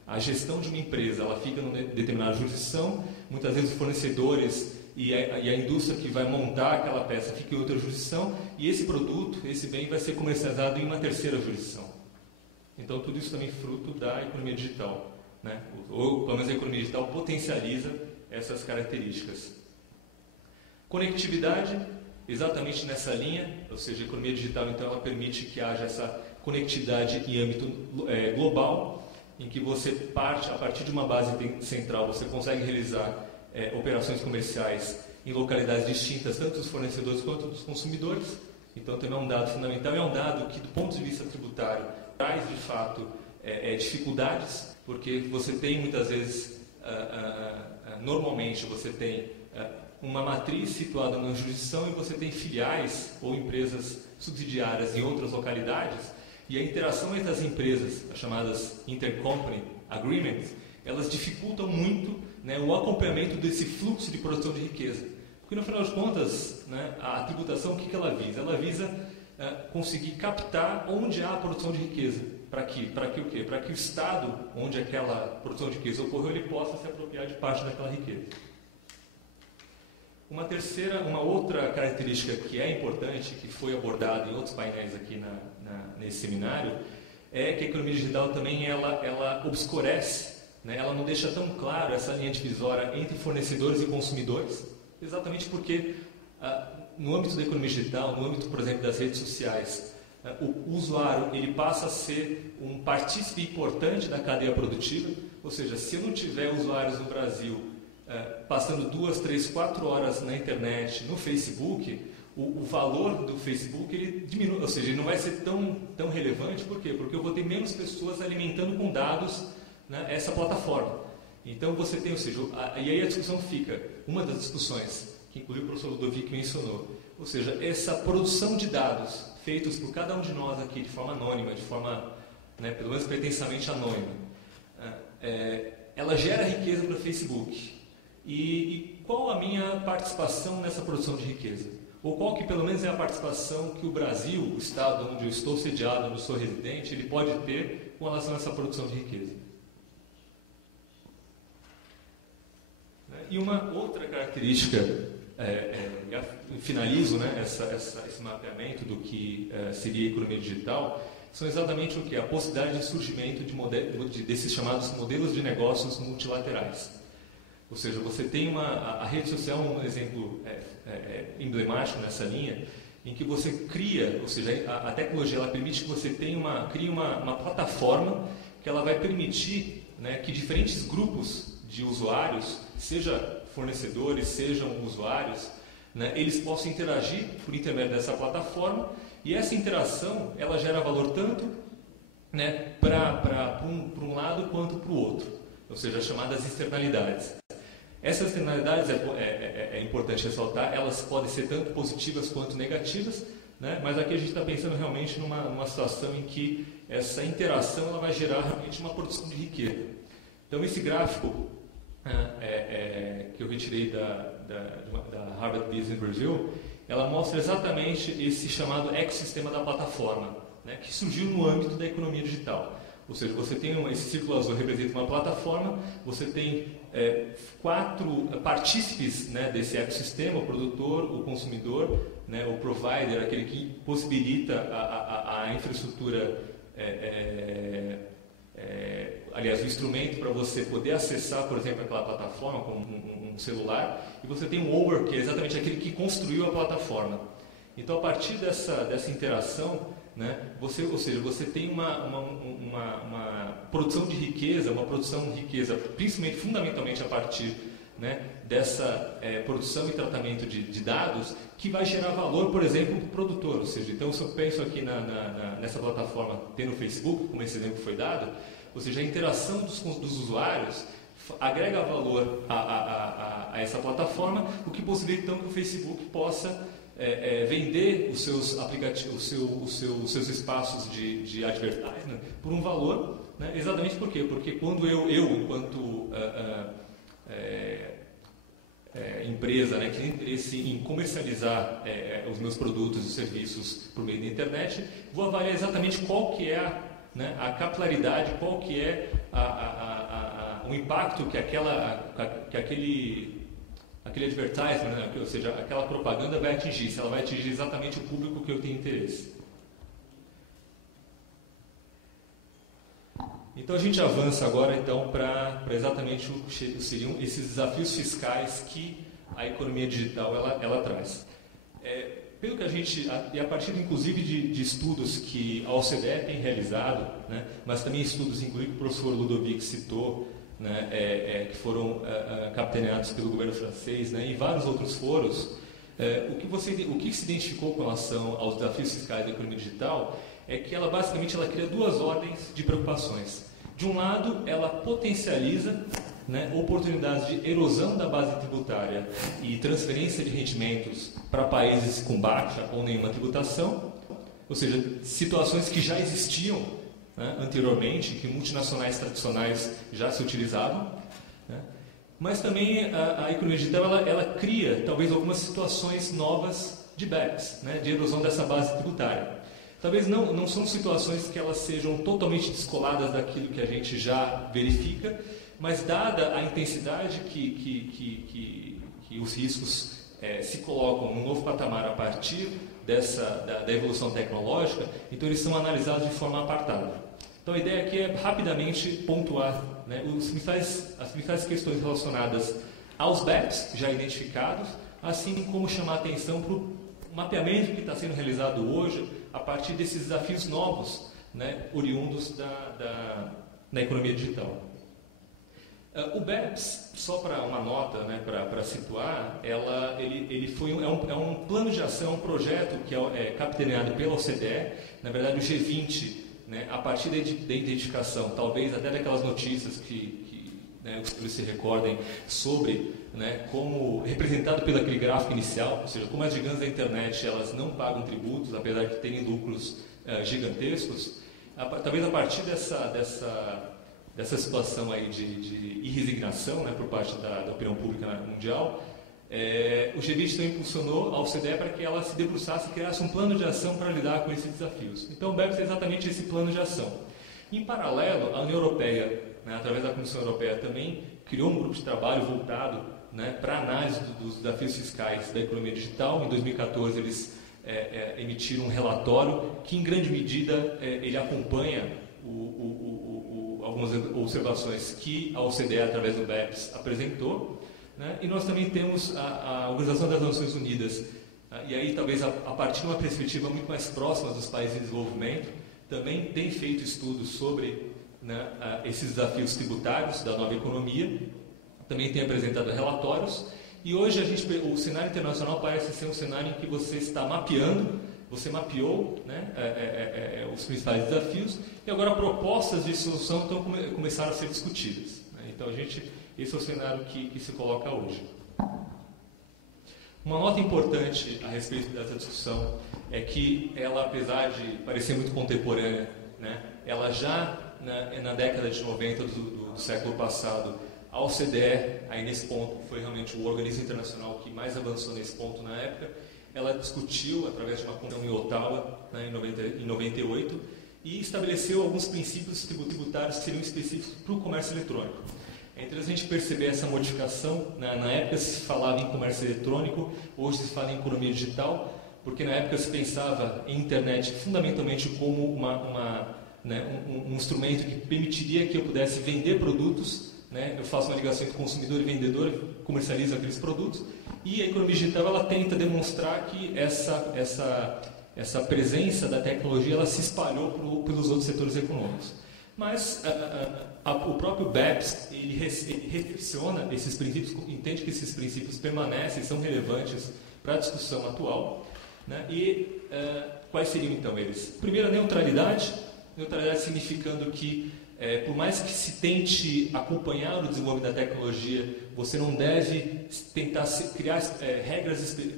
a gestão de uma empresa ela fica em determinada jurisdição, muitas vezes os fornecedores e a indústria que vai montar aquela peça fica em outra jurisdição, e esse produto, esse bem vai ser comercializado em uma terceira jurisdição. Então, tudo isso também é fruto da economia digital, né? Ou, pelo menos, a economia digital potencializa essas características. Conectividade, exatamente nessa linha, ou seja, a economia digital, então, ela permite que haja essa conectividade em âmbito global, em que você parte, a partir de uma base central, você consegue realizar operações comerciais em localidades distintas, tanto dos fornecedores quanto dos consumidores. Então, também é um dado fundamental, é um dado que, do ponto de vista tributário, traz, de fato, dificuldades, porque você tem, muitas vezes, normalmente, você tem uma matriz situada numa jurisdição e você tem filiais ou empresas subsidiárias em outras localidades, e a interação entre as empresas, as chamadas Intercompany Agreements, elas dificultam muito, né, o acompanhamento desse fluxo de produção de riqueza. Porque, no final de contas, né, a tributação, o que ela visa? Ela visa conseguir captar onde há a produção de riqueza. Para quê? Para que o Estado, onde aquela produção de riqueza ocorreu, ele possa se apropriar de parte daquela riqueza. Uma outra característica que é importante, que foi abordada em outros painéis aqui nesse seminário, é que a economia digital também ela obscurece, né? Ela não deixa tão claro essa linha divisória entre fornecedores e consumidores, exatamente porque no âmbito da economia digital, no âmbito, por exemplo, das redes sociais, o usuário ele passa a ser um partícipe importante da cadeia produtiva, ou seja, se eu não tiver usuários no Brasil passando 2, 3, 4 horas na internet, no Facebook, o valor do Facebook ele diminui, ou seja, ele não vai ser tão relevante. Por quê? Porque eu vou ter menos pessoas alimentando com dados, né, essa plataforma. Então você tem, ou seja, e aí a discussão fica, uma das discussões, que inclusive o professor Ludovic mencionou, ou seja, essa produção de dados feitos por cada um de nós aqui de forma anônima, de forma, né, pelo menos pretensamente anônima, ela gera riqueza para o Facebook. E qual a minha participação nessa produção de riqueza? Ou qual que pelo menos é a participação que o Brasil, o estado onde eu estou sediado, onde eu sou residente, ele pode ter com relação a essa produção de riqueza? E uma outra característica, finalizo, né, esse mapeamento do que seria a economia digital, são exatamente o que? A possibilidade de surgimento desses chamados modelos de negócios multilaterais. Ou seja, você tem a rede social é um exemplo emblemático nessa linha, em que você cria, ou seja, a tecnologia ela permite que você crie uma plataforma que ela vai permitir, né, que diferentes grupos de usuários, seja fornecedores, sejam usuários, né, eles possam interagir por intermédio dessa plataforma, e essa interação ela gera valor tanto, né, para um lado quanto para o outro, ou seja, as chamadas externalidades. Essas externalidades, é importante ressaltar, elas podem ser tanto positivas quanto negativas, né? Mas aqui a gente está pensando realmente numa situação em que essa interação ela vai gerar realmente uma produção de riqueza. Então, esse gráfico que eu retirei da Harvard Business Review, ela mostra exatamente esse chamado ecossistema da plataforma, né? Que surgiu no âmbito da economia digital. Ou seja, você tem esse círculo azul representa uma plataforma, você tem 4 partícipes, né, desse ecossistema: o produtor, o consumidor, né, o provider, aquele que possibilita a infraestrutura aliás, o instrumento para você poder acessar, por exemplo, aquela plataforma com um celular, e você tem um owner, que é exatamente aquele que construiu a plataforma. Então, a partir dessa interação, né, ou seja, você tem uma produção de riqueza, principalmente, fundamentalmente a partir, né, dessa produção e tratamento de dados, que vai gerar valor, por exemplo, para o produtor. Ou seja, então, se eu penso aqui nessa plataforma, tendo o Facebook, como esse exemplo foi dado, ou seja, a interação dos usuários agrega valor a essa plataforma, o que possibilita então que o Facebook possa vender os seus aplicativos, os seus espaços de advertising por um valor, né? Exatamente por quê? Porque quando eu enquanto empresa, né, que tem interesse em comercializar os meus produtos e serviços por meio da internet, vou avaliar exatamente qual que é a capilaridade, qual que é o impacto que aquele advertisement, né, ou seja, aquela propaganda vai atingir, se ela vai atingir exatamente o público que eu tenho interesse. Então a gente avança agora então para exatamente seriam esses desafios fiscais que a economia digital ela traz. Pelo que a gente, e a partir inclusive de estudos que a OCDE tem realizado, né, mas também estudos inclusive que o professor Ludovic citou, né, que foram capitaneados pelo governo francês, né, e vários outros foros, o que se identificou com relação aos desafios fiscais da economia digital é que ela basicamente cria duas ordens de preocupações. De um lado, ela potencializa, né, oportunidades de erosão da base tributária e transferência de rendimentos para países com baixa ou nenhuma tributação, ou seja, situações que já existiam, né, anteriormente, que multinacionais tradicionais já se utilizavam, né? Mas também a economia digital ela cria talvez algumas situações novas de BEPS, né, de erosão dessa base tributária. Talvez não são situações que elas sejam totalmente descoladas daquilo que a gente já verifica, mas dada a intensidade que os riscos se colocam num novo patamar a partir da evolução tecnológica, então eles são analisados de forma apartada. Então a ideia aqui é rapidamente pontuar, né, as principais questões relacionadas aos BEPS já identificados, assim como chamar a atenção para o mapeamento que está sendo realizado hoje a partir desses desafios novos, né, oriundos da economia digital. O BEPS, só para uma nota, né, para situar, ele é um plano de ação, um projeto que é capitaneado pela OCDE, na verdade o G20, né, a partir da identificação, talvez até daquelas notícias que né, os senhores se recordem sobre, né, como representado pelo aquele gráfico inicial, ou seja, como as gigantes da internet elas não pagam tributos, apesar de terem lucros gigantescos, talvez a partir dessa situação aí de irresignação, né, por parte da opinião pública mundial, o G20 então impulsionou a OCDE para que ela se debruçasse e criasse um plano de ação para lidar com esses desafios. Então o BEPS é exatamente esse plano de ação. Em paralelo, a União Europeia, né, através da Comissão Europeia, também criou um grupo de trabalho voltado, né, para a análise dos desafios fiscais da economia digital. Em 2014 eles emitiram um relatório que em grande medida ele acompanha algumas observações que a OCDE, através do BEPS, apresentou, né? E nós também temos a Organização das Nações Unidas, e aí talvez a partir de uma perspectiva muito mais próxima dos países em desenvolvimento, também tem feito estudos sobre, né, esses desafios tributários da nova economia, também tem apresentado relatórios, e hoje o cenário internacional parece ser um cenário em que você está mapeando, você mapeou, né, os principais desafios, e agora propostas de solução começaram a ser discutidas, né? Então esse é o cenário que se coloca hoje. Uma nota importante a respeito dessa discussão é que ela, apesar de parecer muito contemporânea, né, ela já na década de 90 do século passado, a OCDE, aí nesse ponto, foi realmente o organismo internacional que mais avançou nesse ponto na época. Ela discutiu, através de uma convenção em Ottawa, né, em 98, e estabeleceu alguns princípios tributários que seriam específicos para o comércio eletrônico. É interessante a gente perceber essa modificação. Na época se falava em comércio eletrônico, hoje se fala em economia digital, porque na época se pensava em internet fundamentalmente como né, um instrumento que permitiria que eu pudesse vender produtos, né, eu faço uma ligação entre consumidor e vendedor, comercializo aqueles produtos, e a economia digital ela tenta demonstrar que essa presença da tecnologia ela se espalhou pelos outros setores econômicos. Mas o próprio BEPS ele recepciona esses princípios, entende que esses princípios permanecem, são relevantes para a discussão atual, né? E quais seriam então eles? Primeiro, a neutralidade significando que por mais que se tente acompanhar o desenvolvimento da tecnologia, você não deve tentar criar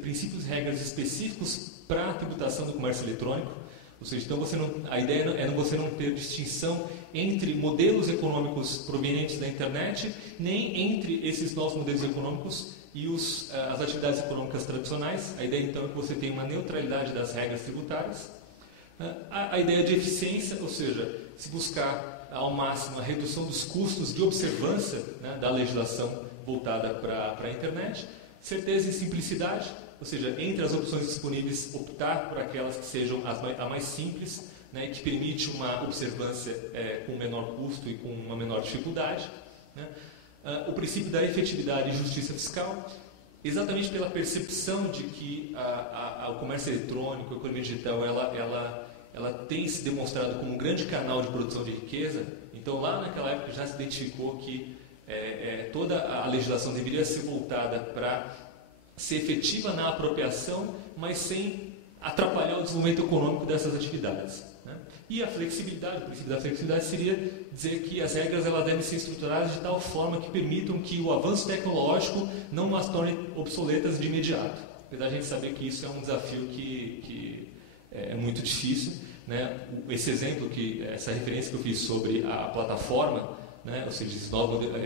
princípios e regras específicos para a tributação do comércio eletrônico. Ou seja, então a ideia é você não ter distinção entre modelos econômicos provenientes da internet, nem entre esses novos modelos econômicos e as atividades econômicas tradicionais. A ideia então é que você tenha uma neutralidade das regras tributárias. A ideia de eficiência, ou seja, se buscar ao máximo a redução dos custos de observância, né, da legislação voltada para a internet. Certeza e simplicidade, ou seja, entre as opções disponíveis, optar por aquelas que sejam a mais simples, né, que permite uma observância com menor custo e com uma menor dificuldade. Né. O princípio da efetividade e justiça fiscal, exatamente pela percepção de que o comércio eletrônico, a economia digital, ela tem se demonstrado como um grande canal de produção de riqueza. Então, lá naquela época já se identificou que toda a legislação deveria ser voltada para ser efetiva na apropriação, mas sem atrapalhar o desenvolvimento econômico dessas atividades, né? E a flexibilidade, o princípio da flexibilidade seria dizer que as regras elas devem ser estruturadas de tal forma que permitam que o avanço tecnológico não as torne obsoletas de imediato. Apesar de a gente saber que isso é um desafio que é muito difícil, né? Esse exemplo, essa referência que eu fiz sobre a plataforma, né? Ou seja,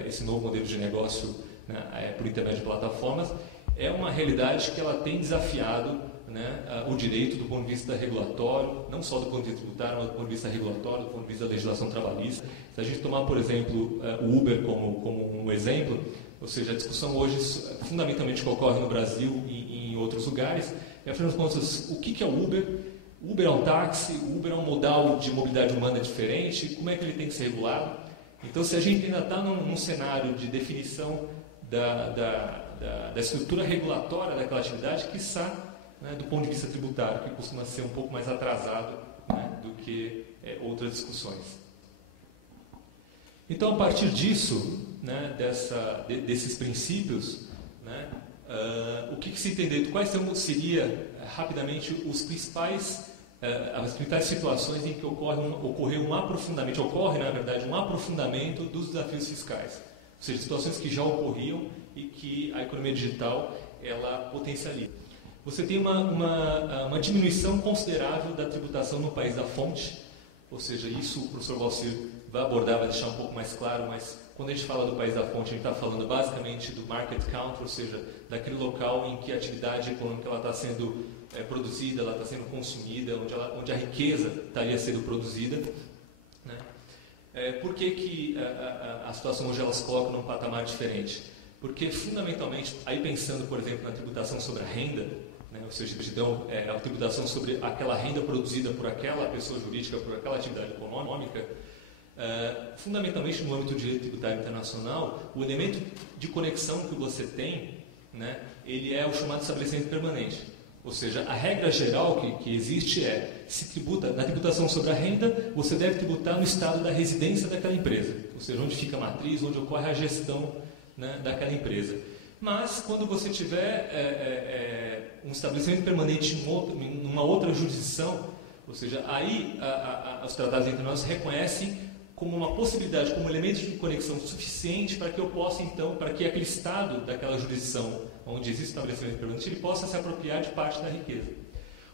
esse novo modelo de negócio, né, por intermédio de plataformas, é uma realidade que ela tem desafiado, né, o direito do ponto de vista regulatório, não só do ponto de vista tributário, mas do ponto de vista regulatório, do ponto de vista da legislação trabalhista. Se a gente tomar, por exemplo, o Uber como um exemplo, ou seja, a discussão hoje, fundamentalmente, que ocorre no Brasil e em outros lugares, afinal de contas, o que é o Uber? O Uber é um táxi, o Uber é um modal de mobilidade humana diferente, como é que ele tem que ser regulado? Então, se a gente ainda está num cenário de definição da estrutura regulatória daquela atividade, quiçá, né, do ponto de vista tributário, que costuma ser um pouco mais atrasado, né, do que outras discussões. Então, a partir disso, né, desses princípios, né, o que se entender? Quais seria, rapidamente, as principais situações em que ocorre, na verdade, um aprofundamento dos desafios fiscais. Ou seja, situações que já ocorriam e que a economia digital ela potencializa. Você tem uma diminuição considerável da tributação no país da fonte, ou seja, isso o professor Valcir vai abordar, vai deixar um pouco mais claro, mas quando a gente fala do país da fonte, a gente está falando basicamente do market country, ou seja, daquele local em que a atividade econômica está sendo produzida, ela está sendo consumida, onde a riqueza estaria sendo produzida, né? Por que a situação hoje ela se coloca num patamar diferente? Porque, fundamentalmente, aí pensando, por exemplo, na tributação sobre a renda, né, ou seja, então, a tributação sobre aquela renda produzida por aquela pessoa jurídica, por aquela atividade econômica, fundamentalmente no âmbito do direito tributário internacional, o elemento de conexão que você tem, né, ele é o chamado estabelecimento permanente. Ou seja, a regra geral que existe se tributa, na tributação sobre a renda, você deve tributar no estado da residência daquela empresa, ou seja, onde fica a matriz, onde ocorre a gestão, né, daquela empresa. Mas, quando você tiver um estabelecimento permanente em uma outra jurisdição, ou seja, aí os tratados internacionais reconhecem como uma possibilidade, como elemento de conexão suficiente para que eu possa, então, para que aquele estado daquela jurisdição onde existe estabelecimento permanente, ele possa se apropriar de parte da riqueza.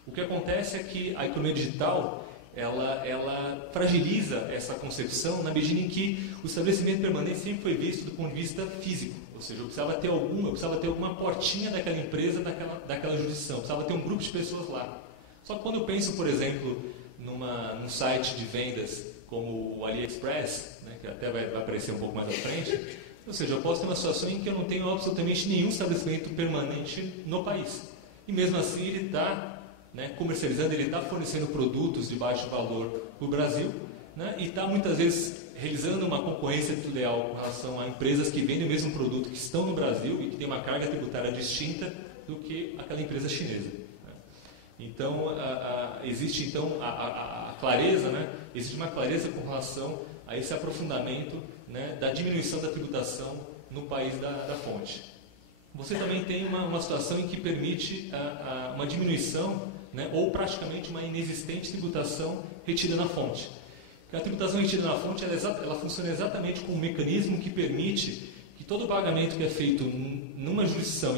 O que acontece é que a economia digital, ela fragiliza essa concepção na medida em que o estabelecimento permanente sempre foi visto do ponto de vista físico, ou seja, eu precisava ter alguma portinha daquela empresa, daquela jurisdição, precisava ter um grupo de pessoas lá. Só que quando eu penso, por exemplo, num site de vendas como o AliExpress, né, que até vai aparecer um pouco mais à frente, ou seja, eu posso ter uma situação em que eu não tenho absolutamente nenhum estabelecimento permanente no país. E mesmo assim ele está, né, comercializando, ele está fornecendo produtos de baixo valor para o Brasil, né, e está muitas vezes realizando uma concorrência desleal com relação a empresas que vendem o mesmo produto, que estão no Brasil e que têm uma carga tributária distinta do que aquela empresa chinesa. Né. Então, existe então a clareza, né, existe uma clareza com relação a esse aprofundamento, né, da diminuição da tributação no país da fonte. Você também tem uma situação em que permite uma diminuição, né, ou praticamente uma inexistente tributação retida na fonte. A tributação retida na fonte ela funciona exatamente como um mecanismo que permite que todo pagamento que é feito numa jurisdição,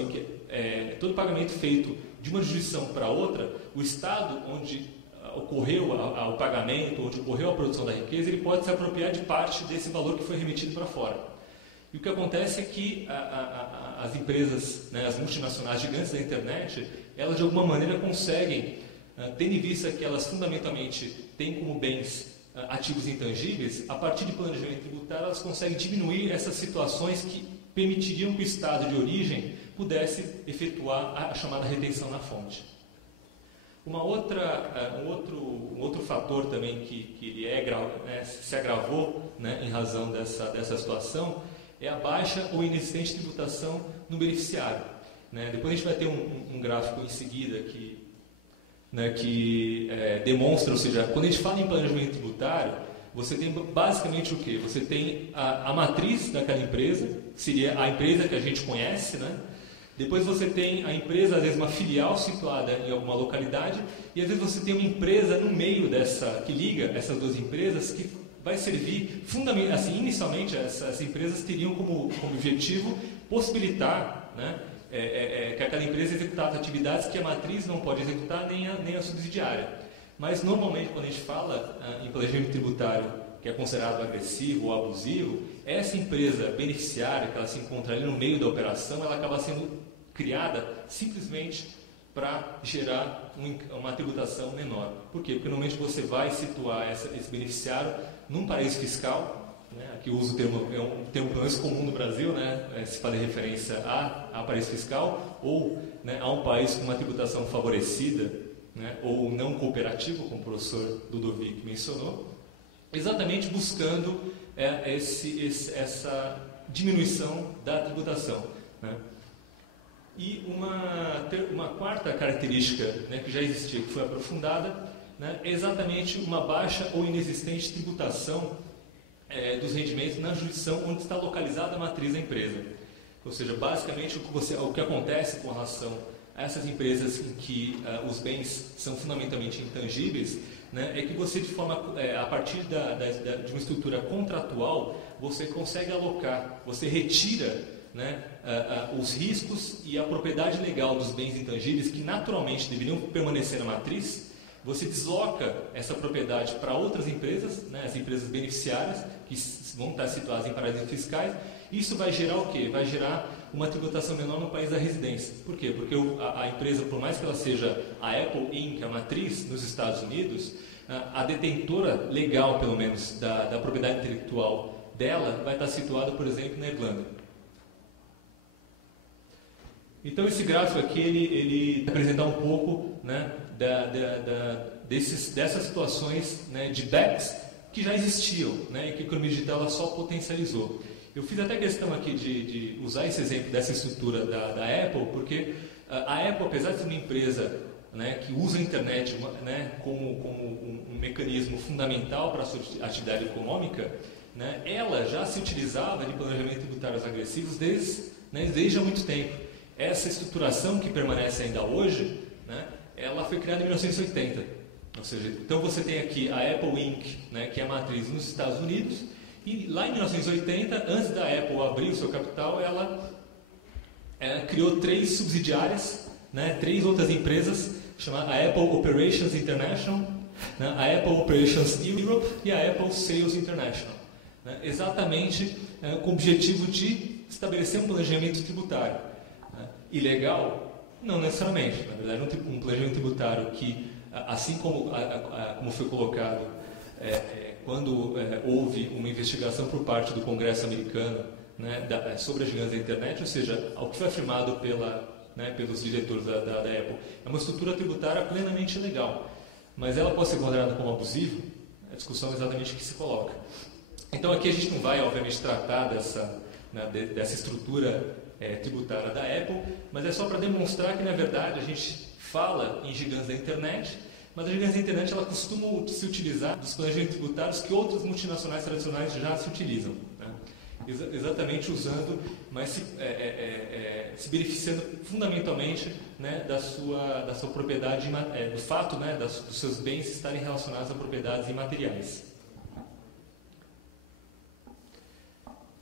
todo pagamento feito de uma jurisdição para outra, o Estado onde ocorreu o pagamento, onde ocorreu a produção da riqueza, ele pode se apropriar de parte desse valor que foi remetido para fora. E o que acontece é que as empresas, né, as multinacionais gigantes da internet, elas de alguma maneira conseguem, tendo em vista que elas fundamentalmente têm como bens ativos intangíveis, a partir de planejamento tributário, elas conseguem diminuir essas situações que permitiriam que o Estado de origem pudesse efetuar a chamada retenção na fonte. Um outro fator também que se agravou, né, em razão dessa situação é a baixa ou inexistente tributação no beneficiário. Né? Depois a gente vai ter um gráfico em seguida que demonstra, ou seja, quando a gente fala em planejamento tributário, você tem basicamente o quê? Você tem a matriz daquela empresa, que seria a empresa que a gente conhece, né? Depois você tem a empresa, às vezes uma filial situada em alguma localidade, e às vezes você tem uma empresa no meio que liga essas duas empresas, que vai servir, fundamentalmente, assim, inicialmente essas empresas teriam como objetivo possibilitar, né, que aquela empresa executasse atividades que a matriz não pode executar, nem a subsidiária. Mas normalmente quando a gente fala em planejamento tributário que é considerado agressivo ou abusivo, essa empresa beneficiária que ela se encontra ali no meio da operação, ela acaba sendo criada simplesmente para gerar uma tributação menor. Por quê? Porque normalmente você vai situar esse beneficiário num paraíso fiscal, né? Aqui eu uso o termo, é um termo pelo menos comum no Brasil, né? Se fazer referência a paraíso fiscal, ou, né, a um país com uma tributação favorecida, né, ou não cooperativo, como o professor Ludovic mencionou, exatamente buscando essa diminuição da tributação. Né? E uma quarta característica, né, que já existia, que foi aprofundada, né, é exatamente uma baixa ou inexistente tributação dos rendimentos na jurisdição onde está localizada a matriz da empresa. Ou seja, basicamente o que acontece com relação a essas empresas em que os bens são fundamentalmente intangíveis, né, é que você, a partir de uma estrutura contratual, você consegue alocar, você retira, né, os riscos e a propriedade legal dos bens intangíveis que naturalmente deveriam permanecer na matriz, você desloca essa propriedade para outras empresas, né, as empresas beneficiárias, que vão estar situadas em paraísos fiscais. Isso vai gerar o quê? Vai gerar uma tributação menor no país da residência. Por quê? Porque a empresa, por mais que ela seja a Apple Inc., a matriz nos Estados Unidos, a detentora legal, pelo menos, da propriedade intelectual dela vai estar situada, por exemplo, na Irlanda. Então, esse gráfico aqui, ele apresenta um pouco, né, dessas situações, né, de BEPS que já existiam, né, e que a economia digital ela só potencializou. Eu fiz até questão aqui de usar esse exemplo dessa estrutura da Apple, porque a Apple, apesar de ser uma empresa, né, que usa a internet, né, como um mecanismo fundamental para a sua atividade econômica, né, ela já se utilizava de planejamento tributários agressivos desde há muito tempo. Essa estruturação que permanece ainda hoje, né, ela foi criada em 1980. Ou seja, então você tem aqui a Apple Inc., né, que é a matriz nos Estados Unidos, e lá em 1980, antes da Apple abrir o seu capital, ela criou 3 subsidiárias, né, 3 outras empresas, chamadas a Apple Operations International, né, a Apple Operations Europe e a Apple Sales International. Né, exatamente com o objetivo de estabelecer um planejamento tributário. Ilegal? Não necessariamente. Na verdade, um planejamento tributário que, assim como foi colocado quando houve uma investigação por parte do Congresso americano, né, sobre as gigantes da internet, ou seja, o que foi afirmado pelos diretores da Apple, é uma estrutura tributária plenamente legal, mas ela pode ser considerada como abusiva? a discussão exatamente que se coloca. Então aqui a gente não vai, obviamente, tratar dessa estrutura tributária da Apple, mas é só para demonstrar que, na verdade, a gente fala em gigantes da internet, mas a gigantes da internet ela costuma se utilizar dos planejamentos tributários que outras multinacionais tradicionais já se utilizam, né? Exatamente usando, mas se beneficiando fundamentalmente, né, da sua propriedade, do fato, né, dos seus bens estarem relacionados a propriedades imateriais.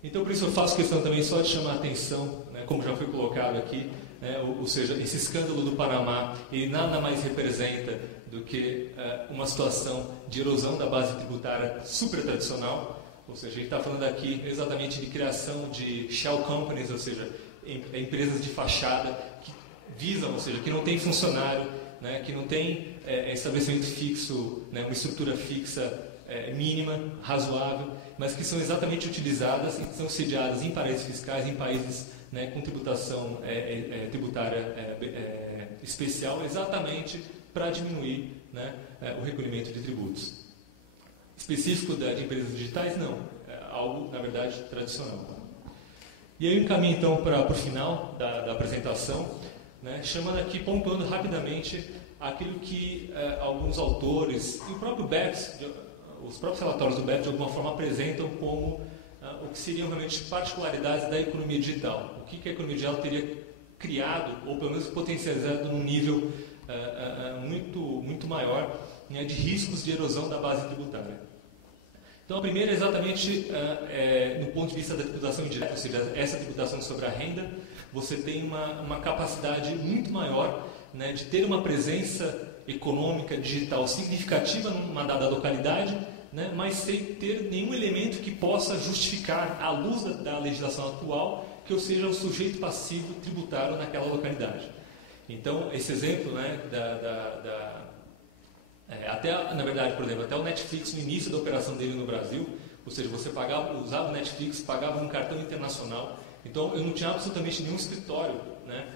Então, por isso eu faço questão também só de chamar a atenção, né, como já foi colocado aqui, né, ou seja, esse escândalo do Panamá, ele nada mais representa do que uma situação de erosão da base tributária super tradicional, ou seja, a gente está falando aqui exatamente de criação de shell companies, ou seja, empresas de fachada que visam, ou seja, que não tem funcionário, né, que não tem estabelecimento fixo, né, uma estrutura fixa mínima, razoável, mas que são exatamente utilizadas e são sediadas em paraísos fiscais, em países, né, com tributação tributária especial, exatamente para diminuir, né, o recolhimento de tributos. Específico de empresas digitais, não. É algo, na verdade, tradicional. E aí eu encaminho, então, para o final da apresentação, né, chamando aqui, pontuando rapidamente aquilo que alguns autores e o próprio BEPS, os próprios relatórios do BEPS, de alguma forma, apresentam como o que seriam realmente particularidades da economia digital. O que a economia digital teria criado, ou pelo menos potencializado num nível muito maior, né, de riscos de erosão da base tributária. Então, a primeira é exatamente no ponto de vista da tributação indireta, ou seja, essa tributação sobre a renda, você tem uma capacidade muito maior, né, de ter uma presença econômica digital significativa numa dada localidade, né, mas sem ter nenhum elemento que possa justificar, à luz da legislação atual, que eu seja o sujeito passivo tributário naquela localidade. Então, esse exemplo, né, até, na verdade, por exemplo, até o Netflix, no início da operação dele no Brasil, ou seja, você usava o Netflix, pagava um cartão internacional, então eu não tinha absolutamente nenhum escritório, né,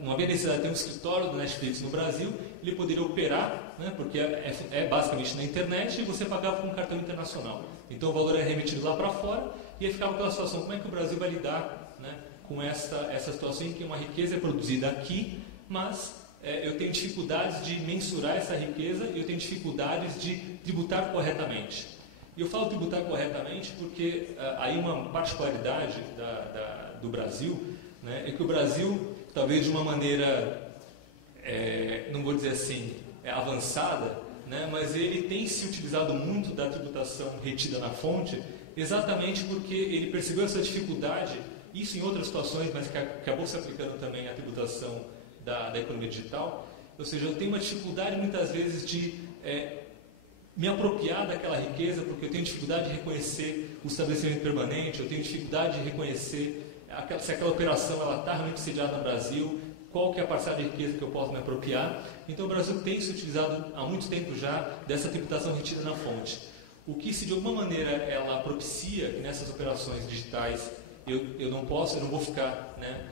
não havia necessidade de ter um escritório do Netflix no Brasil, ele poderia operar, né, porque é basicamente na internet, e você pagava com um cartão internacional. Então o valor é remetido lá para fora, e aí ficava aquela situação, como é que o Brasil vai lidar, né, com essa situação em que uma riqueza é produzida aqui, mas eu tenho dificuldades de mensurar essa riqueza e eu tenho dificuldades de tributar corretamente. E eu falo tributar corretamente porque aí uma particularidade do Brasil, né, é que o Brasil, talvez de uma maneira, não vou dizer assim, avançada, né, mas ele tem se utilizado muito da tributação retida na fonte, exatamente porque ele percebeu essa dificuldade, isso em outras situações, mas que acabou se aplicando também à tributação da economia digital, ou seja, eu tenho uma dificuldade muitas vezes de me apropriar daquela riqueza, porque eu tenho dificuldade de reconhecer o estabelecimento permanente, eu tenho dificuldade de reconhecer se aquela operação está realmente sediada no Brasil, qual que é a parcela de riqueza que eu posso me apropriar. Então o Brasil tem se utilizado há muito tempo já dessa tributação retida na fonte. O que, se de alguma maneira ela propicia que nessas operações digitais eu não vou ficar, né,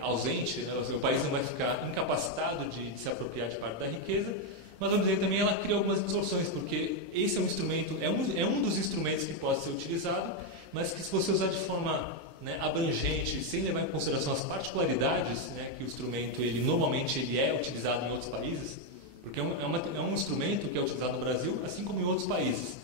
ausente, né, o país não vai ficar incapacitado de se apropriar de parte da riqueza, mas vamos dizer também ela cria algumas distorções, porque esse é um instrumento, é um dos instrumentos que pode ser utilizado, mas que se você usar de forma, né, abrangente, sem levar em consideração as particularidades, né, que o instrumento normalmente é utilizado em outros países, porque é um instrumento que é utilizado no Brasil, assim como em outros países,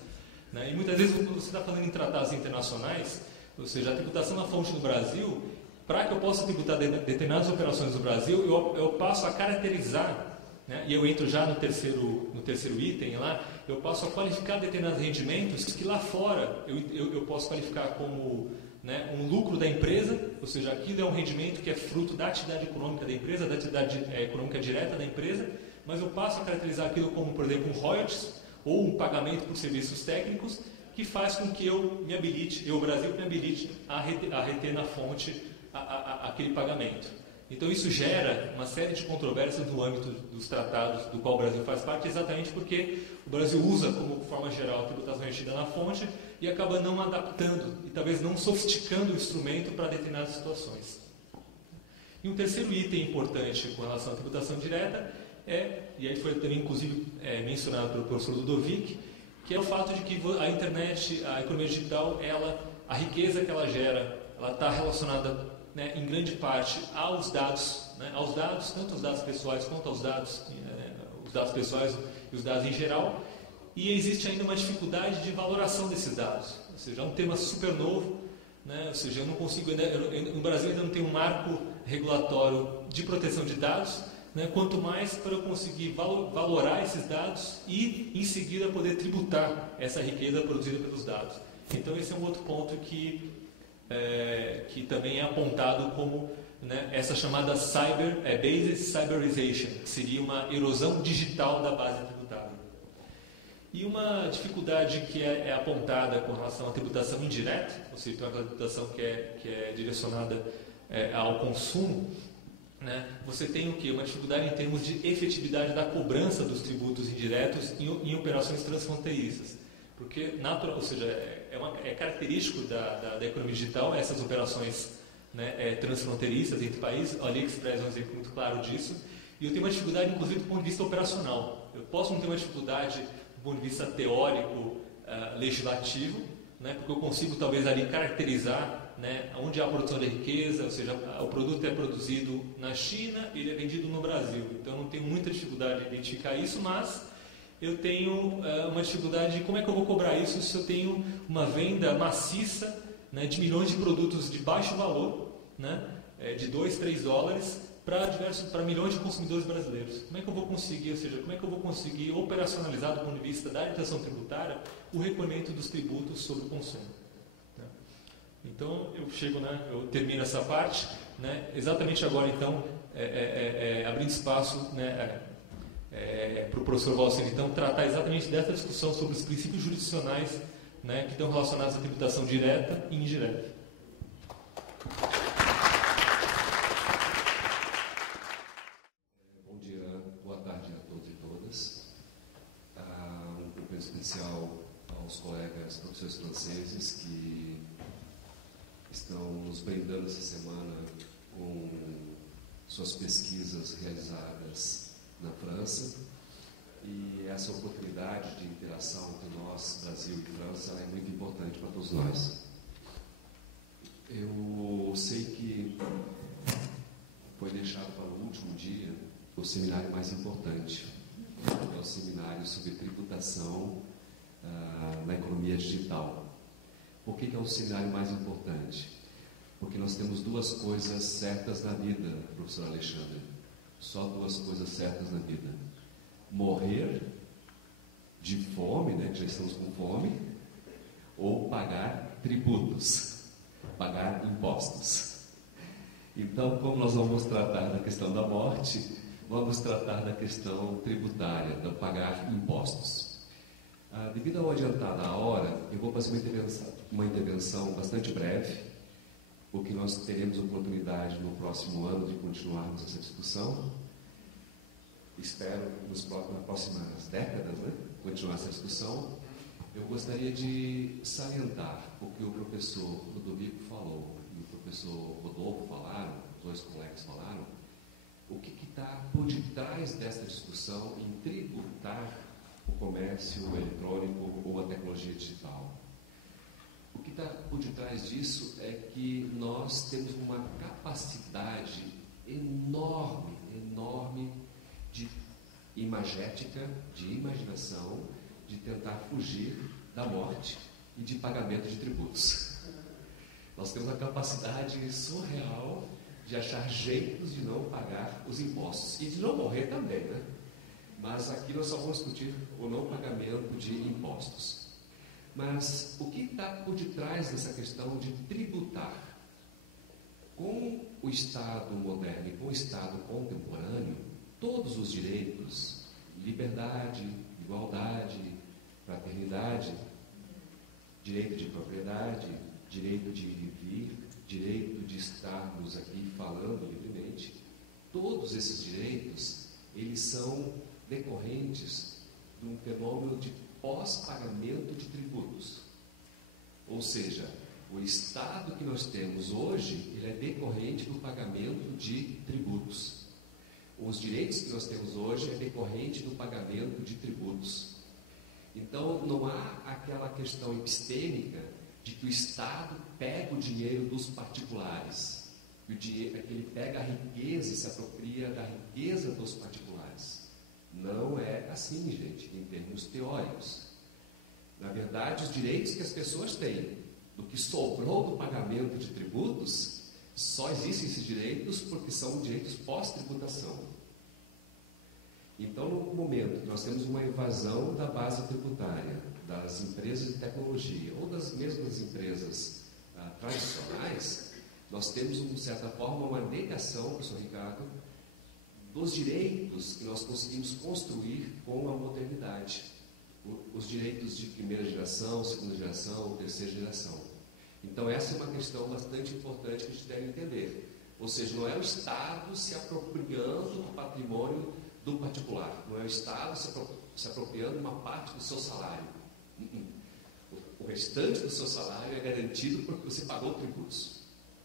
né, e muitas vezes quando você está falando em tratados internacionais, ou seja, a tributação na fonte no Brasil, para que eu possa tributar determinadas operações do Brasil, eu passo a caracterizar, né, e eu entro já no terceiro item lá, eu passo a qualificar determinados rendimentos que lá fora eu posso qualificar como, né, um lucro da empresa, ou seja, aquilo é um rendimento que é fruto da atividade econômica da empresa, da atividade econômica direta da empresa, mas eu passo a caracterizar aquilo como, por exemplo, um royalties ou um pagamento por serviços técnicos, que faz com que o Brasil me habilite a reter na fonte aquele pagamento. Então isso gera uma série de controvérsias no âmbito dos tratados do qual o Brasil faz parte, exatamente porque o Brasil usa como forma geral a tributação retida na fonte e acaba não adaptando e talvez não sofisticando o instrumento para determinadas situações. E um terceiro item importante com relação à tributação direta e aí foi também inclusive mencionado pelo professor Ludovic, que é o fato de que a internet, a economia digital, a riqueza que ela gera, ela está relacionada, né, em grande parte aos dados, né, tanto os dados pessoais quanto aos dados, os dados pessoais e os dados em geral, e existe ainda uma dificuldade de valoração desses dados, ou seja, é um tema super novo, né, ou seja, eu não consigo no Brasil ainda não tem um marco regulatório de proteção de dados, né, quanto mais para eu conseguir valorar esses dados e em seguida poder tributar essa riqueza produzida pelos dados. Então esse é um outro ponto que também é apontado como, né, essa chamada Based Cyberization, que seria uma erosão digital da base tributável. E uma dificuldade que é apontada com relação à tributação indireta, ou seja, então aquela tributação que é direcionada ao consumo, né, você tem o quê? Uma dificuldade em termos de efetividade da cobrança dos tributos indiretos em operações transfronteiriças. Porque, ou seja, é característico da economia digital essas operações, né, transfronteiriças entre países. O AliExpress é um exemplo muito claro disso. E eu tenho uma dificuldade, inclusive, do ponto de vista operacional. Eu posso não ter uma dificuldade do ponto de vista teórico, legislativo, né, porque eu consigo, talvez, ali caracterizar, né, onde há a produção de riqueza, ou seja, o produto é produzido na China e ele é vendido no Brasil. Então, eu não tenho muita dificuldade de identificar isso, mas eu tenho uma dificuldade de como é que eu vou cobrar isso se eu tenho uma venda maciça, né, de milhões de produtos de baixo valor, né, de 2, 3 dólares, para milhões de consumidores brasileiros. Como é que eu vou conseguir, ou seja, como é que eu vou conseguir operacionalizar, do ponto de vista da legislação tributária, o recolhimento dos tributos sobre o consumo? Né? Então, eu termino essa parte, né, exatamente agora, então, abrindo espaço, né, para o professor Valcir, então, tratar exatamente dessa discussão sobre os princípios jurisdicionais, né, que estão relacionados à tributação direta e indireta. Bom dia, boa tarde a todos e todas. Um cumprimento especial aos colegas professores franceses que estão nos brindando essa semana com suas pesquisas realizadas na França, e essa oportunidade de interação entre nós, Brasil e França, é muito importante para todos nós. Eu sei que foi deixado para o último dia o seminário mais importante, é o seminário sobre tributação na economia digital. Por que é o seminário mais importante? Porque nós temos duas coisas certas na vida, professor Alexandre. Só duas coisas certas na vida: morrer de fome, né, que já estamos com fome, ou pagar tributos, pagar impostos. Então, como nós vamos tratar da questão da morte, vamos tratar da questão tributária, de pagar impostos. Devido ao adiantado da hora, eu vou fazer uma intervenção bastante breve, porque nós teremos oportunidade no próximo ano de continuarmos essa discussão. Espero nas próximas décadas, né, continuar essa discussão. Eu gostaria de salientar o que o professor Ludovico falou e o professor Rodolfo falaram, os dois colegas falaram, o que está por detrás dessa discussão em tributar o comércio eletrônico ou a tecnologia digital. O que está por detrás disso é que nós temos uma capacidade enorme de imagética, de imaginação, de tentar fugir da morte e de pagamento de tributos. Nós temos a capacidade surreal de achar jeitos de não pagar os impostos e de não morrer também, né? Mas aqui nós só vamos discutir o não pagamento de impostos. Mas o que está por detrás dessa questão de tributar? Com o Estado moderno e com o Estado contemporâneo, todos os direitos, liberdade, igualdade, fraternidade, direito de propriedade, direito de vir, direito de estarmos aqui falando livremente, todos esses direitos, eles são decorrentes de um fenômeno de pós-pagamento de tributos. Ou seja, o Estado que nós temos hoje, ele é decorrente do pagamento de tributos. os direitos que nós temos hoje é decorrente do pagamento de tributos. Então, não há aquela questão epistêmica de que o Estado pega o dinheiro dos particulares, que ele pega a riqueza e se apropria da riqueza dos particulares. Não é assim, gente, em termos teóricos. Na verdade, os direitos que as pessoas têm, do que sobrou do pagamento de tributos, só existem esses direitos porque são direitos pós-tributação. Então, no momento que nós temos uma evasão da base tributária das empresas de tecnologia ou das mesmas empresas tradicionais, nós temos, de certa forma, uma negação, professor Ricardo, dos direitos que nós conseguimos construir com a modernidade. Os direitos de primeira geração, segunda geração, terceira geração. Então, essa é uma questão bastante importante que a gente deve entender. Ou seja, não é o Estado se apropriando do patrimônio do particular, não é o Estado se apropriando de uma parte do seu salário. O restante do seu salário é garantido porque você pagou tributos.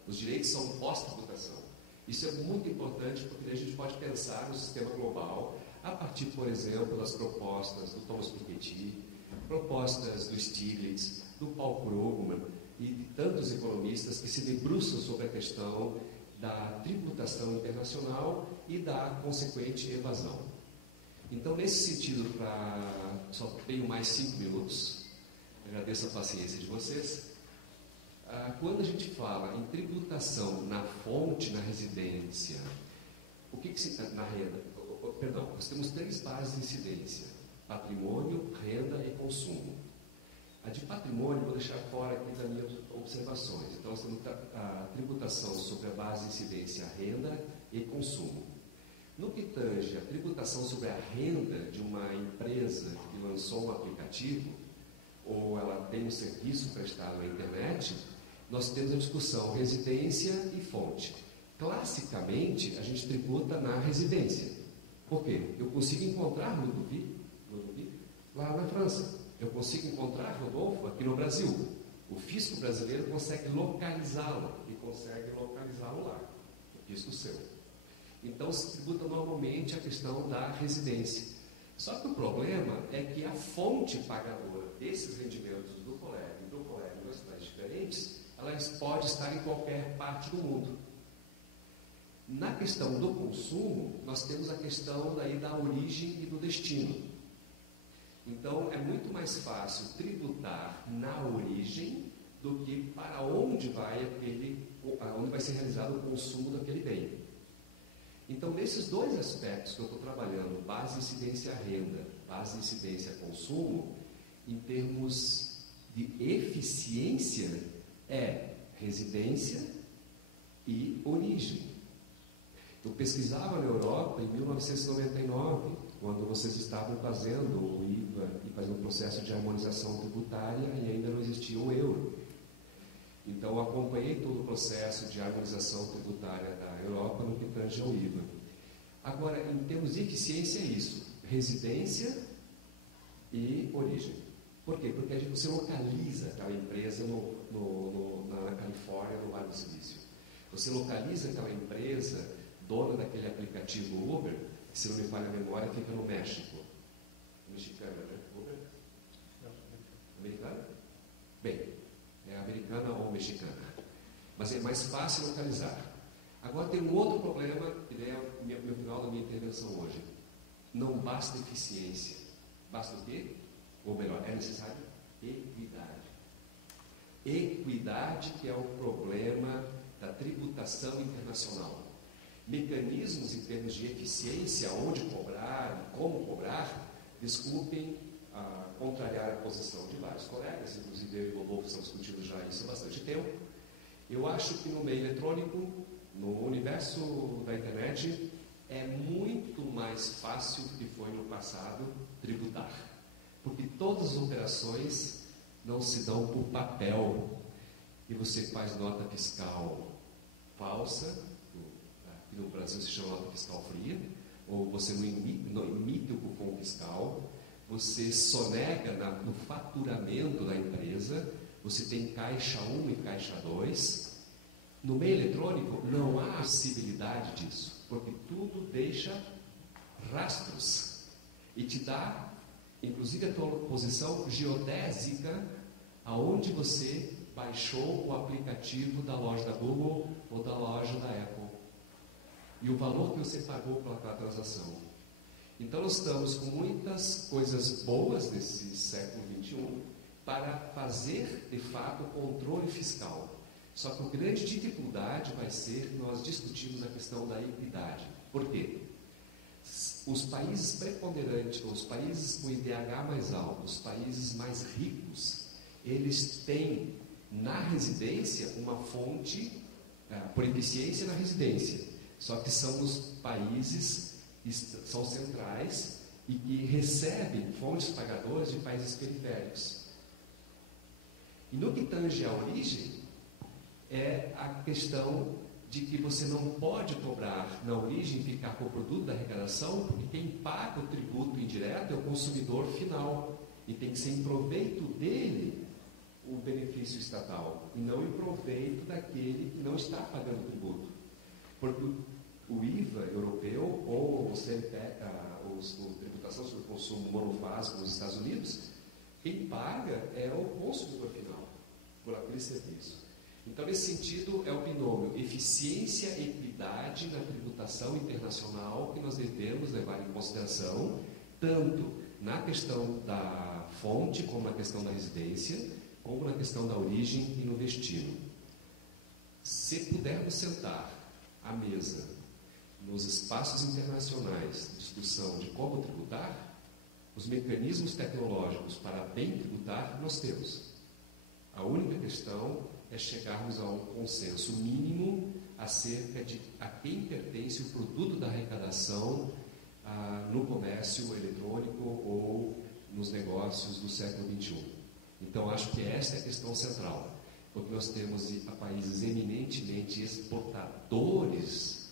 Os direitos são pós-tributação. Isso é muito importante porque a gente pode pensar no sistema global a partir, por exemplo, das propostas do Thomas Piketty, propostas do Stiglitz, do Paul Krugman e de tantos economistas que se debruçam sobre a questão da tributação internacional e da consequente evasão. Então, nesse sentido, só tenho mais 5 minutos, agradeço a paciência de vocês. Quando a gente fala em tributação na fonte, na residência, o que se na renda? Perdão, nós temos 3 bases de incidência: patrimônio, renda e consumo. A de patrimônio, vou deixar fora aqui das minhas observações. Então, nós temos a tributação sobre a base de incidência, renda e consumo. No que tange a tributação sobre a renda de uma empresa que lançou um aplicativo, ou ela tem um serviço prestado na internet, nós temos a discussão residência e fonte. Classicamente, a gente tributa na residência. Por quê? Eu consigo encontrar Ludovic lá na França. Eu consigo encontrar Rodolfo aqui no Brasil. O fisco brasileiro consegue localizá-lo e consegue localizá-lo lá. O fisco seu. Então, se tributa normalmente a questão da residência. Só que o problema é que a fonte pagadora desses rendimentos do colégio e do colégio em 2 países diferentes, elas pode estar em qualquer parte do mundo. Na questão do consumo, nós temos a questão daí da origem e do destino. Então, é muito mais fácil tributar na origem do que para onde vai ser realizado o consumo daquele bem. Então, nesses 2 aspectos que eu estou trabalhando, base incidência renda, base incidência consumo, em termos de eficiência, é residência e origem. Eu pesquisava na Europa em 1999, quando vocês estavam fazendo o IVA e fazendo o processo de harmonização tributária e ainda não existia o euro. Então, eu acompanhei todo o processo de harmonização tributária da Europa no que tange ao IVA. Agora, em termos de eficiência, é isso: residência e origem. Por quê? Porque você localiza aquela empresa na Califórnia, no Vale do Silício. Você localiza aquela empresa dona daquele aplicativo Uber, que, se não me falha a memória, fica no México. Mexicana, né? Uber? Americana? Bem, é americana ou mexicana. Mas é mais fácil localizar. Agora tem um outro problema, que é o meu final da minha intervenção hoje. Não basta eficiência. Basta o quê? Ou melhor, é necessário equidade. Equidade que é o problema da tributação internacional. Mecanismos em termos de eficiência, onde cobrar, como cobrar, desculpem contrariar a posição de vários colegas, inclusive eu e o Rodolfo estamos discutindo já isso há bastante tempo. Eu acho que no meio eletrônico, no universo da internet, é muito mais fácil do que foi no passado tributar. Porque todas as operações não se dão por papel e você faz nota fiscal falsa. No Brasil se chama nota fiscal fria, ou você não emite o cupom fiscal, você sonega no faturamento da empresa, você tem caixa 1 e caixa 2, No meio eletrônico não há possibilidade disso, porque tudo deixa rastros e te dá, inclusive, a tua posição geodésica, aonde você baixou o aplicativo da loja da Google ou da loja da Apple e o valor que você pagou pela transação. Então nós estamos com muitas coisas boas nesse século XXI para fazer, de fato, o controle fiscal. Só que a grande dificuldade vai ser nós discutirmos a questão da equidade. Por quê? Os países preponderantes, os países com IDH mais alto, os países mais ricos, eles têm na residência uma fonte por eficiência na residência. Só que são os países que são centrais e que recebem fontes pagadoras de países periféricos. E no que tange à origem, é a questão de que você não pode cobrar na origem e ficar com o produto da arrecadação, porque quem paga o tributo indireto é o consumidor final. E tem que ser em proveito dele o benefício estatal, e não em proveito daquele que não está pagando o tributo. Porque o IVA europeu, ou o CNPq, a tributação sobre o consumo monofásico nos Estados Unidos, quem paga é o consumidor final, por aquele serviço. Então, nesse sentido, é o binômio eficiência e equidade na tributação internacional que nós devemos levar em consideração, tanto na questão da fonte, como na questão da residência, como na questão da origem e no destino. Se pudermos sentar à mesa nos espaços internacionais de discussão de como tributar, os mecanismos tecnológicos para bem tributar nós temos. A única questão é chegarmos a um consenso mínimo acerca de a quem pertence o produto da arrecadação no comércio eletrônico ou nos negócios do século XXI. Então, acho que esta é a questão central, porque nós temos países eminentemente exportadores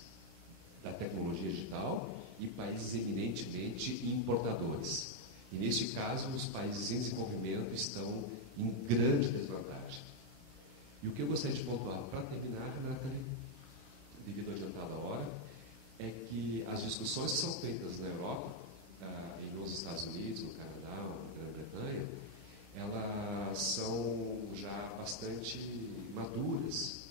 da tecnologia digital e países eminentemente importadores. E, neste caso, os países em desenvolvimento estão em grande desvantagem. E o que eu gostaria de pontuar, para terminar, Nathalie, devido à adiantada hora, é que as discussões que são feitas na Europa, e nos Estados Unidos, no Canadá, na Grã-Bretanha, elas são já bastante maduras.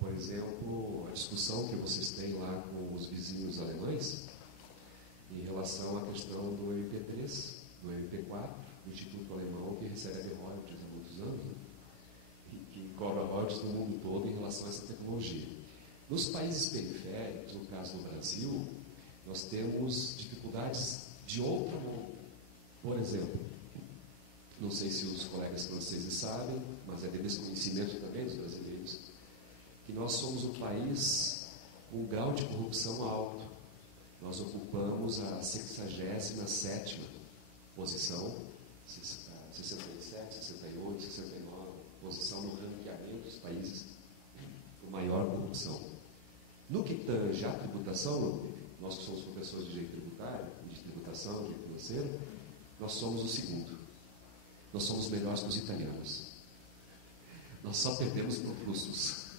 Por exemplo, a discussão que vocês têm lá com os vizinhos alemães em relação à questão do MP3, do MP4, o Instituto Alemão que recebe royalties há muitos anos, né? E que cobra royalties no mundo todo em relação a essa tecnologia. Nos países periféricos, no caso do Brasil, nós temos dificuldades de outra monta. Por exemplo, não sei se os colegas franceses sabem, mas é de desconhecimento também dos brasileiros, que nós somos um país com um grau de corrupção alto. Nós ocupamos a 67ª posição, 67, 68, 69, posição no ranqueamento dos países com maior corrupção. No que tange à tributação, nós que somos professores de direito tributário, de tributação, de direito financeiro, nós somos o segundo. Nós somos melhores que os italianos. Nós só perdemos para os russos.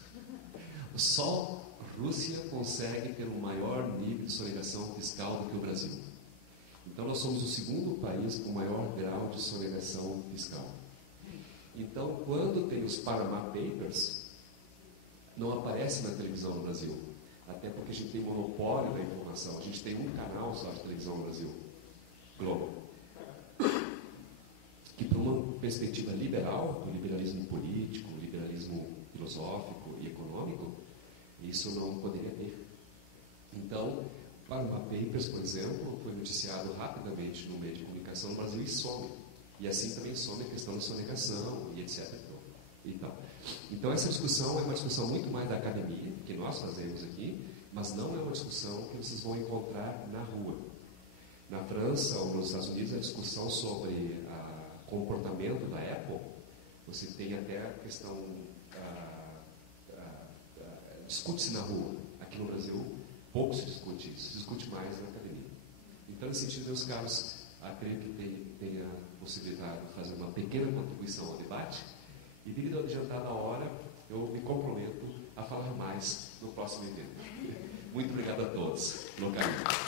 Só a Rússia consegue ter um maior nível de sonegação fiscal do que o Brasil. Então, nós somos o segundo país com maior grau de sonegação fiscal. Então, quando tem os Panama Papers, não aparece na televisão no Brasil. Até porque a gente tem monopólio da informação. A gente tem um canal só de televisão no Brasil, Globo. Que, por uma perspectiva liberal, do liberalismo político, liberalismo filosófico e econômico, isso não poderia ter. Então, Panama Papers, por exemplo, foi noticiado rapidamente no meio de comunicação no Brasil e some. E assim também some a questão da sonegação e etc. Então, essa discussão é uma discussão muito mais da academia, que nós fazemos aqui, mas não é uma discussão que vocês vão encontrar na rua. Na França ou nos Estados Unidos, a discussão sobre o comportamento da Apple, você tem até a questão, discute-se na rua. Aqui no Brasil, pouco se discute isso, se discute mais na academia. Então, nesse sentido, meus caros, acredito que tenha a possibilidade de fazer uma pequena contribuição ao debate. E devido à adiantada hora, Eu me comprometo a falar mais no próximo evento. Muito obrigado a todos. No caminho.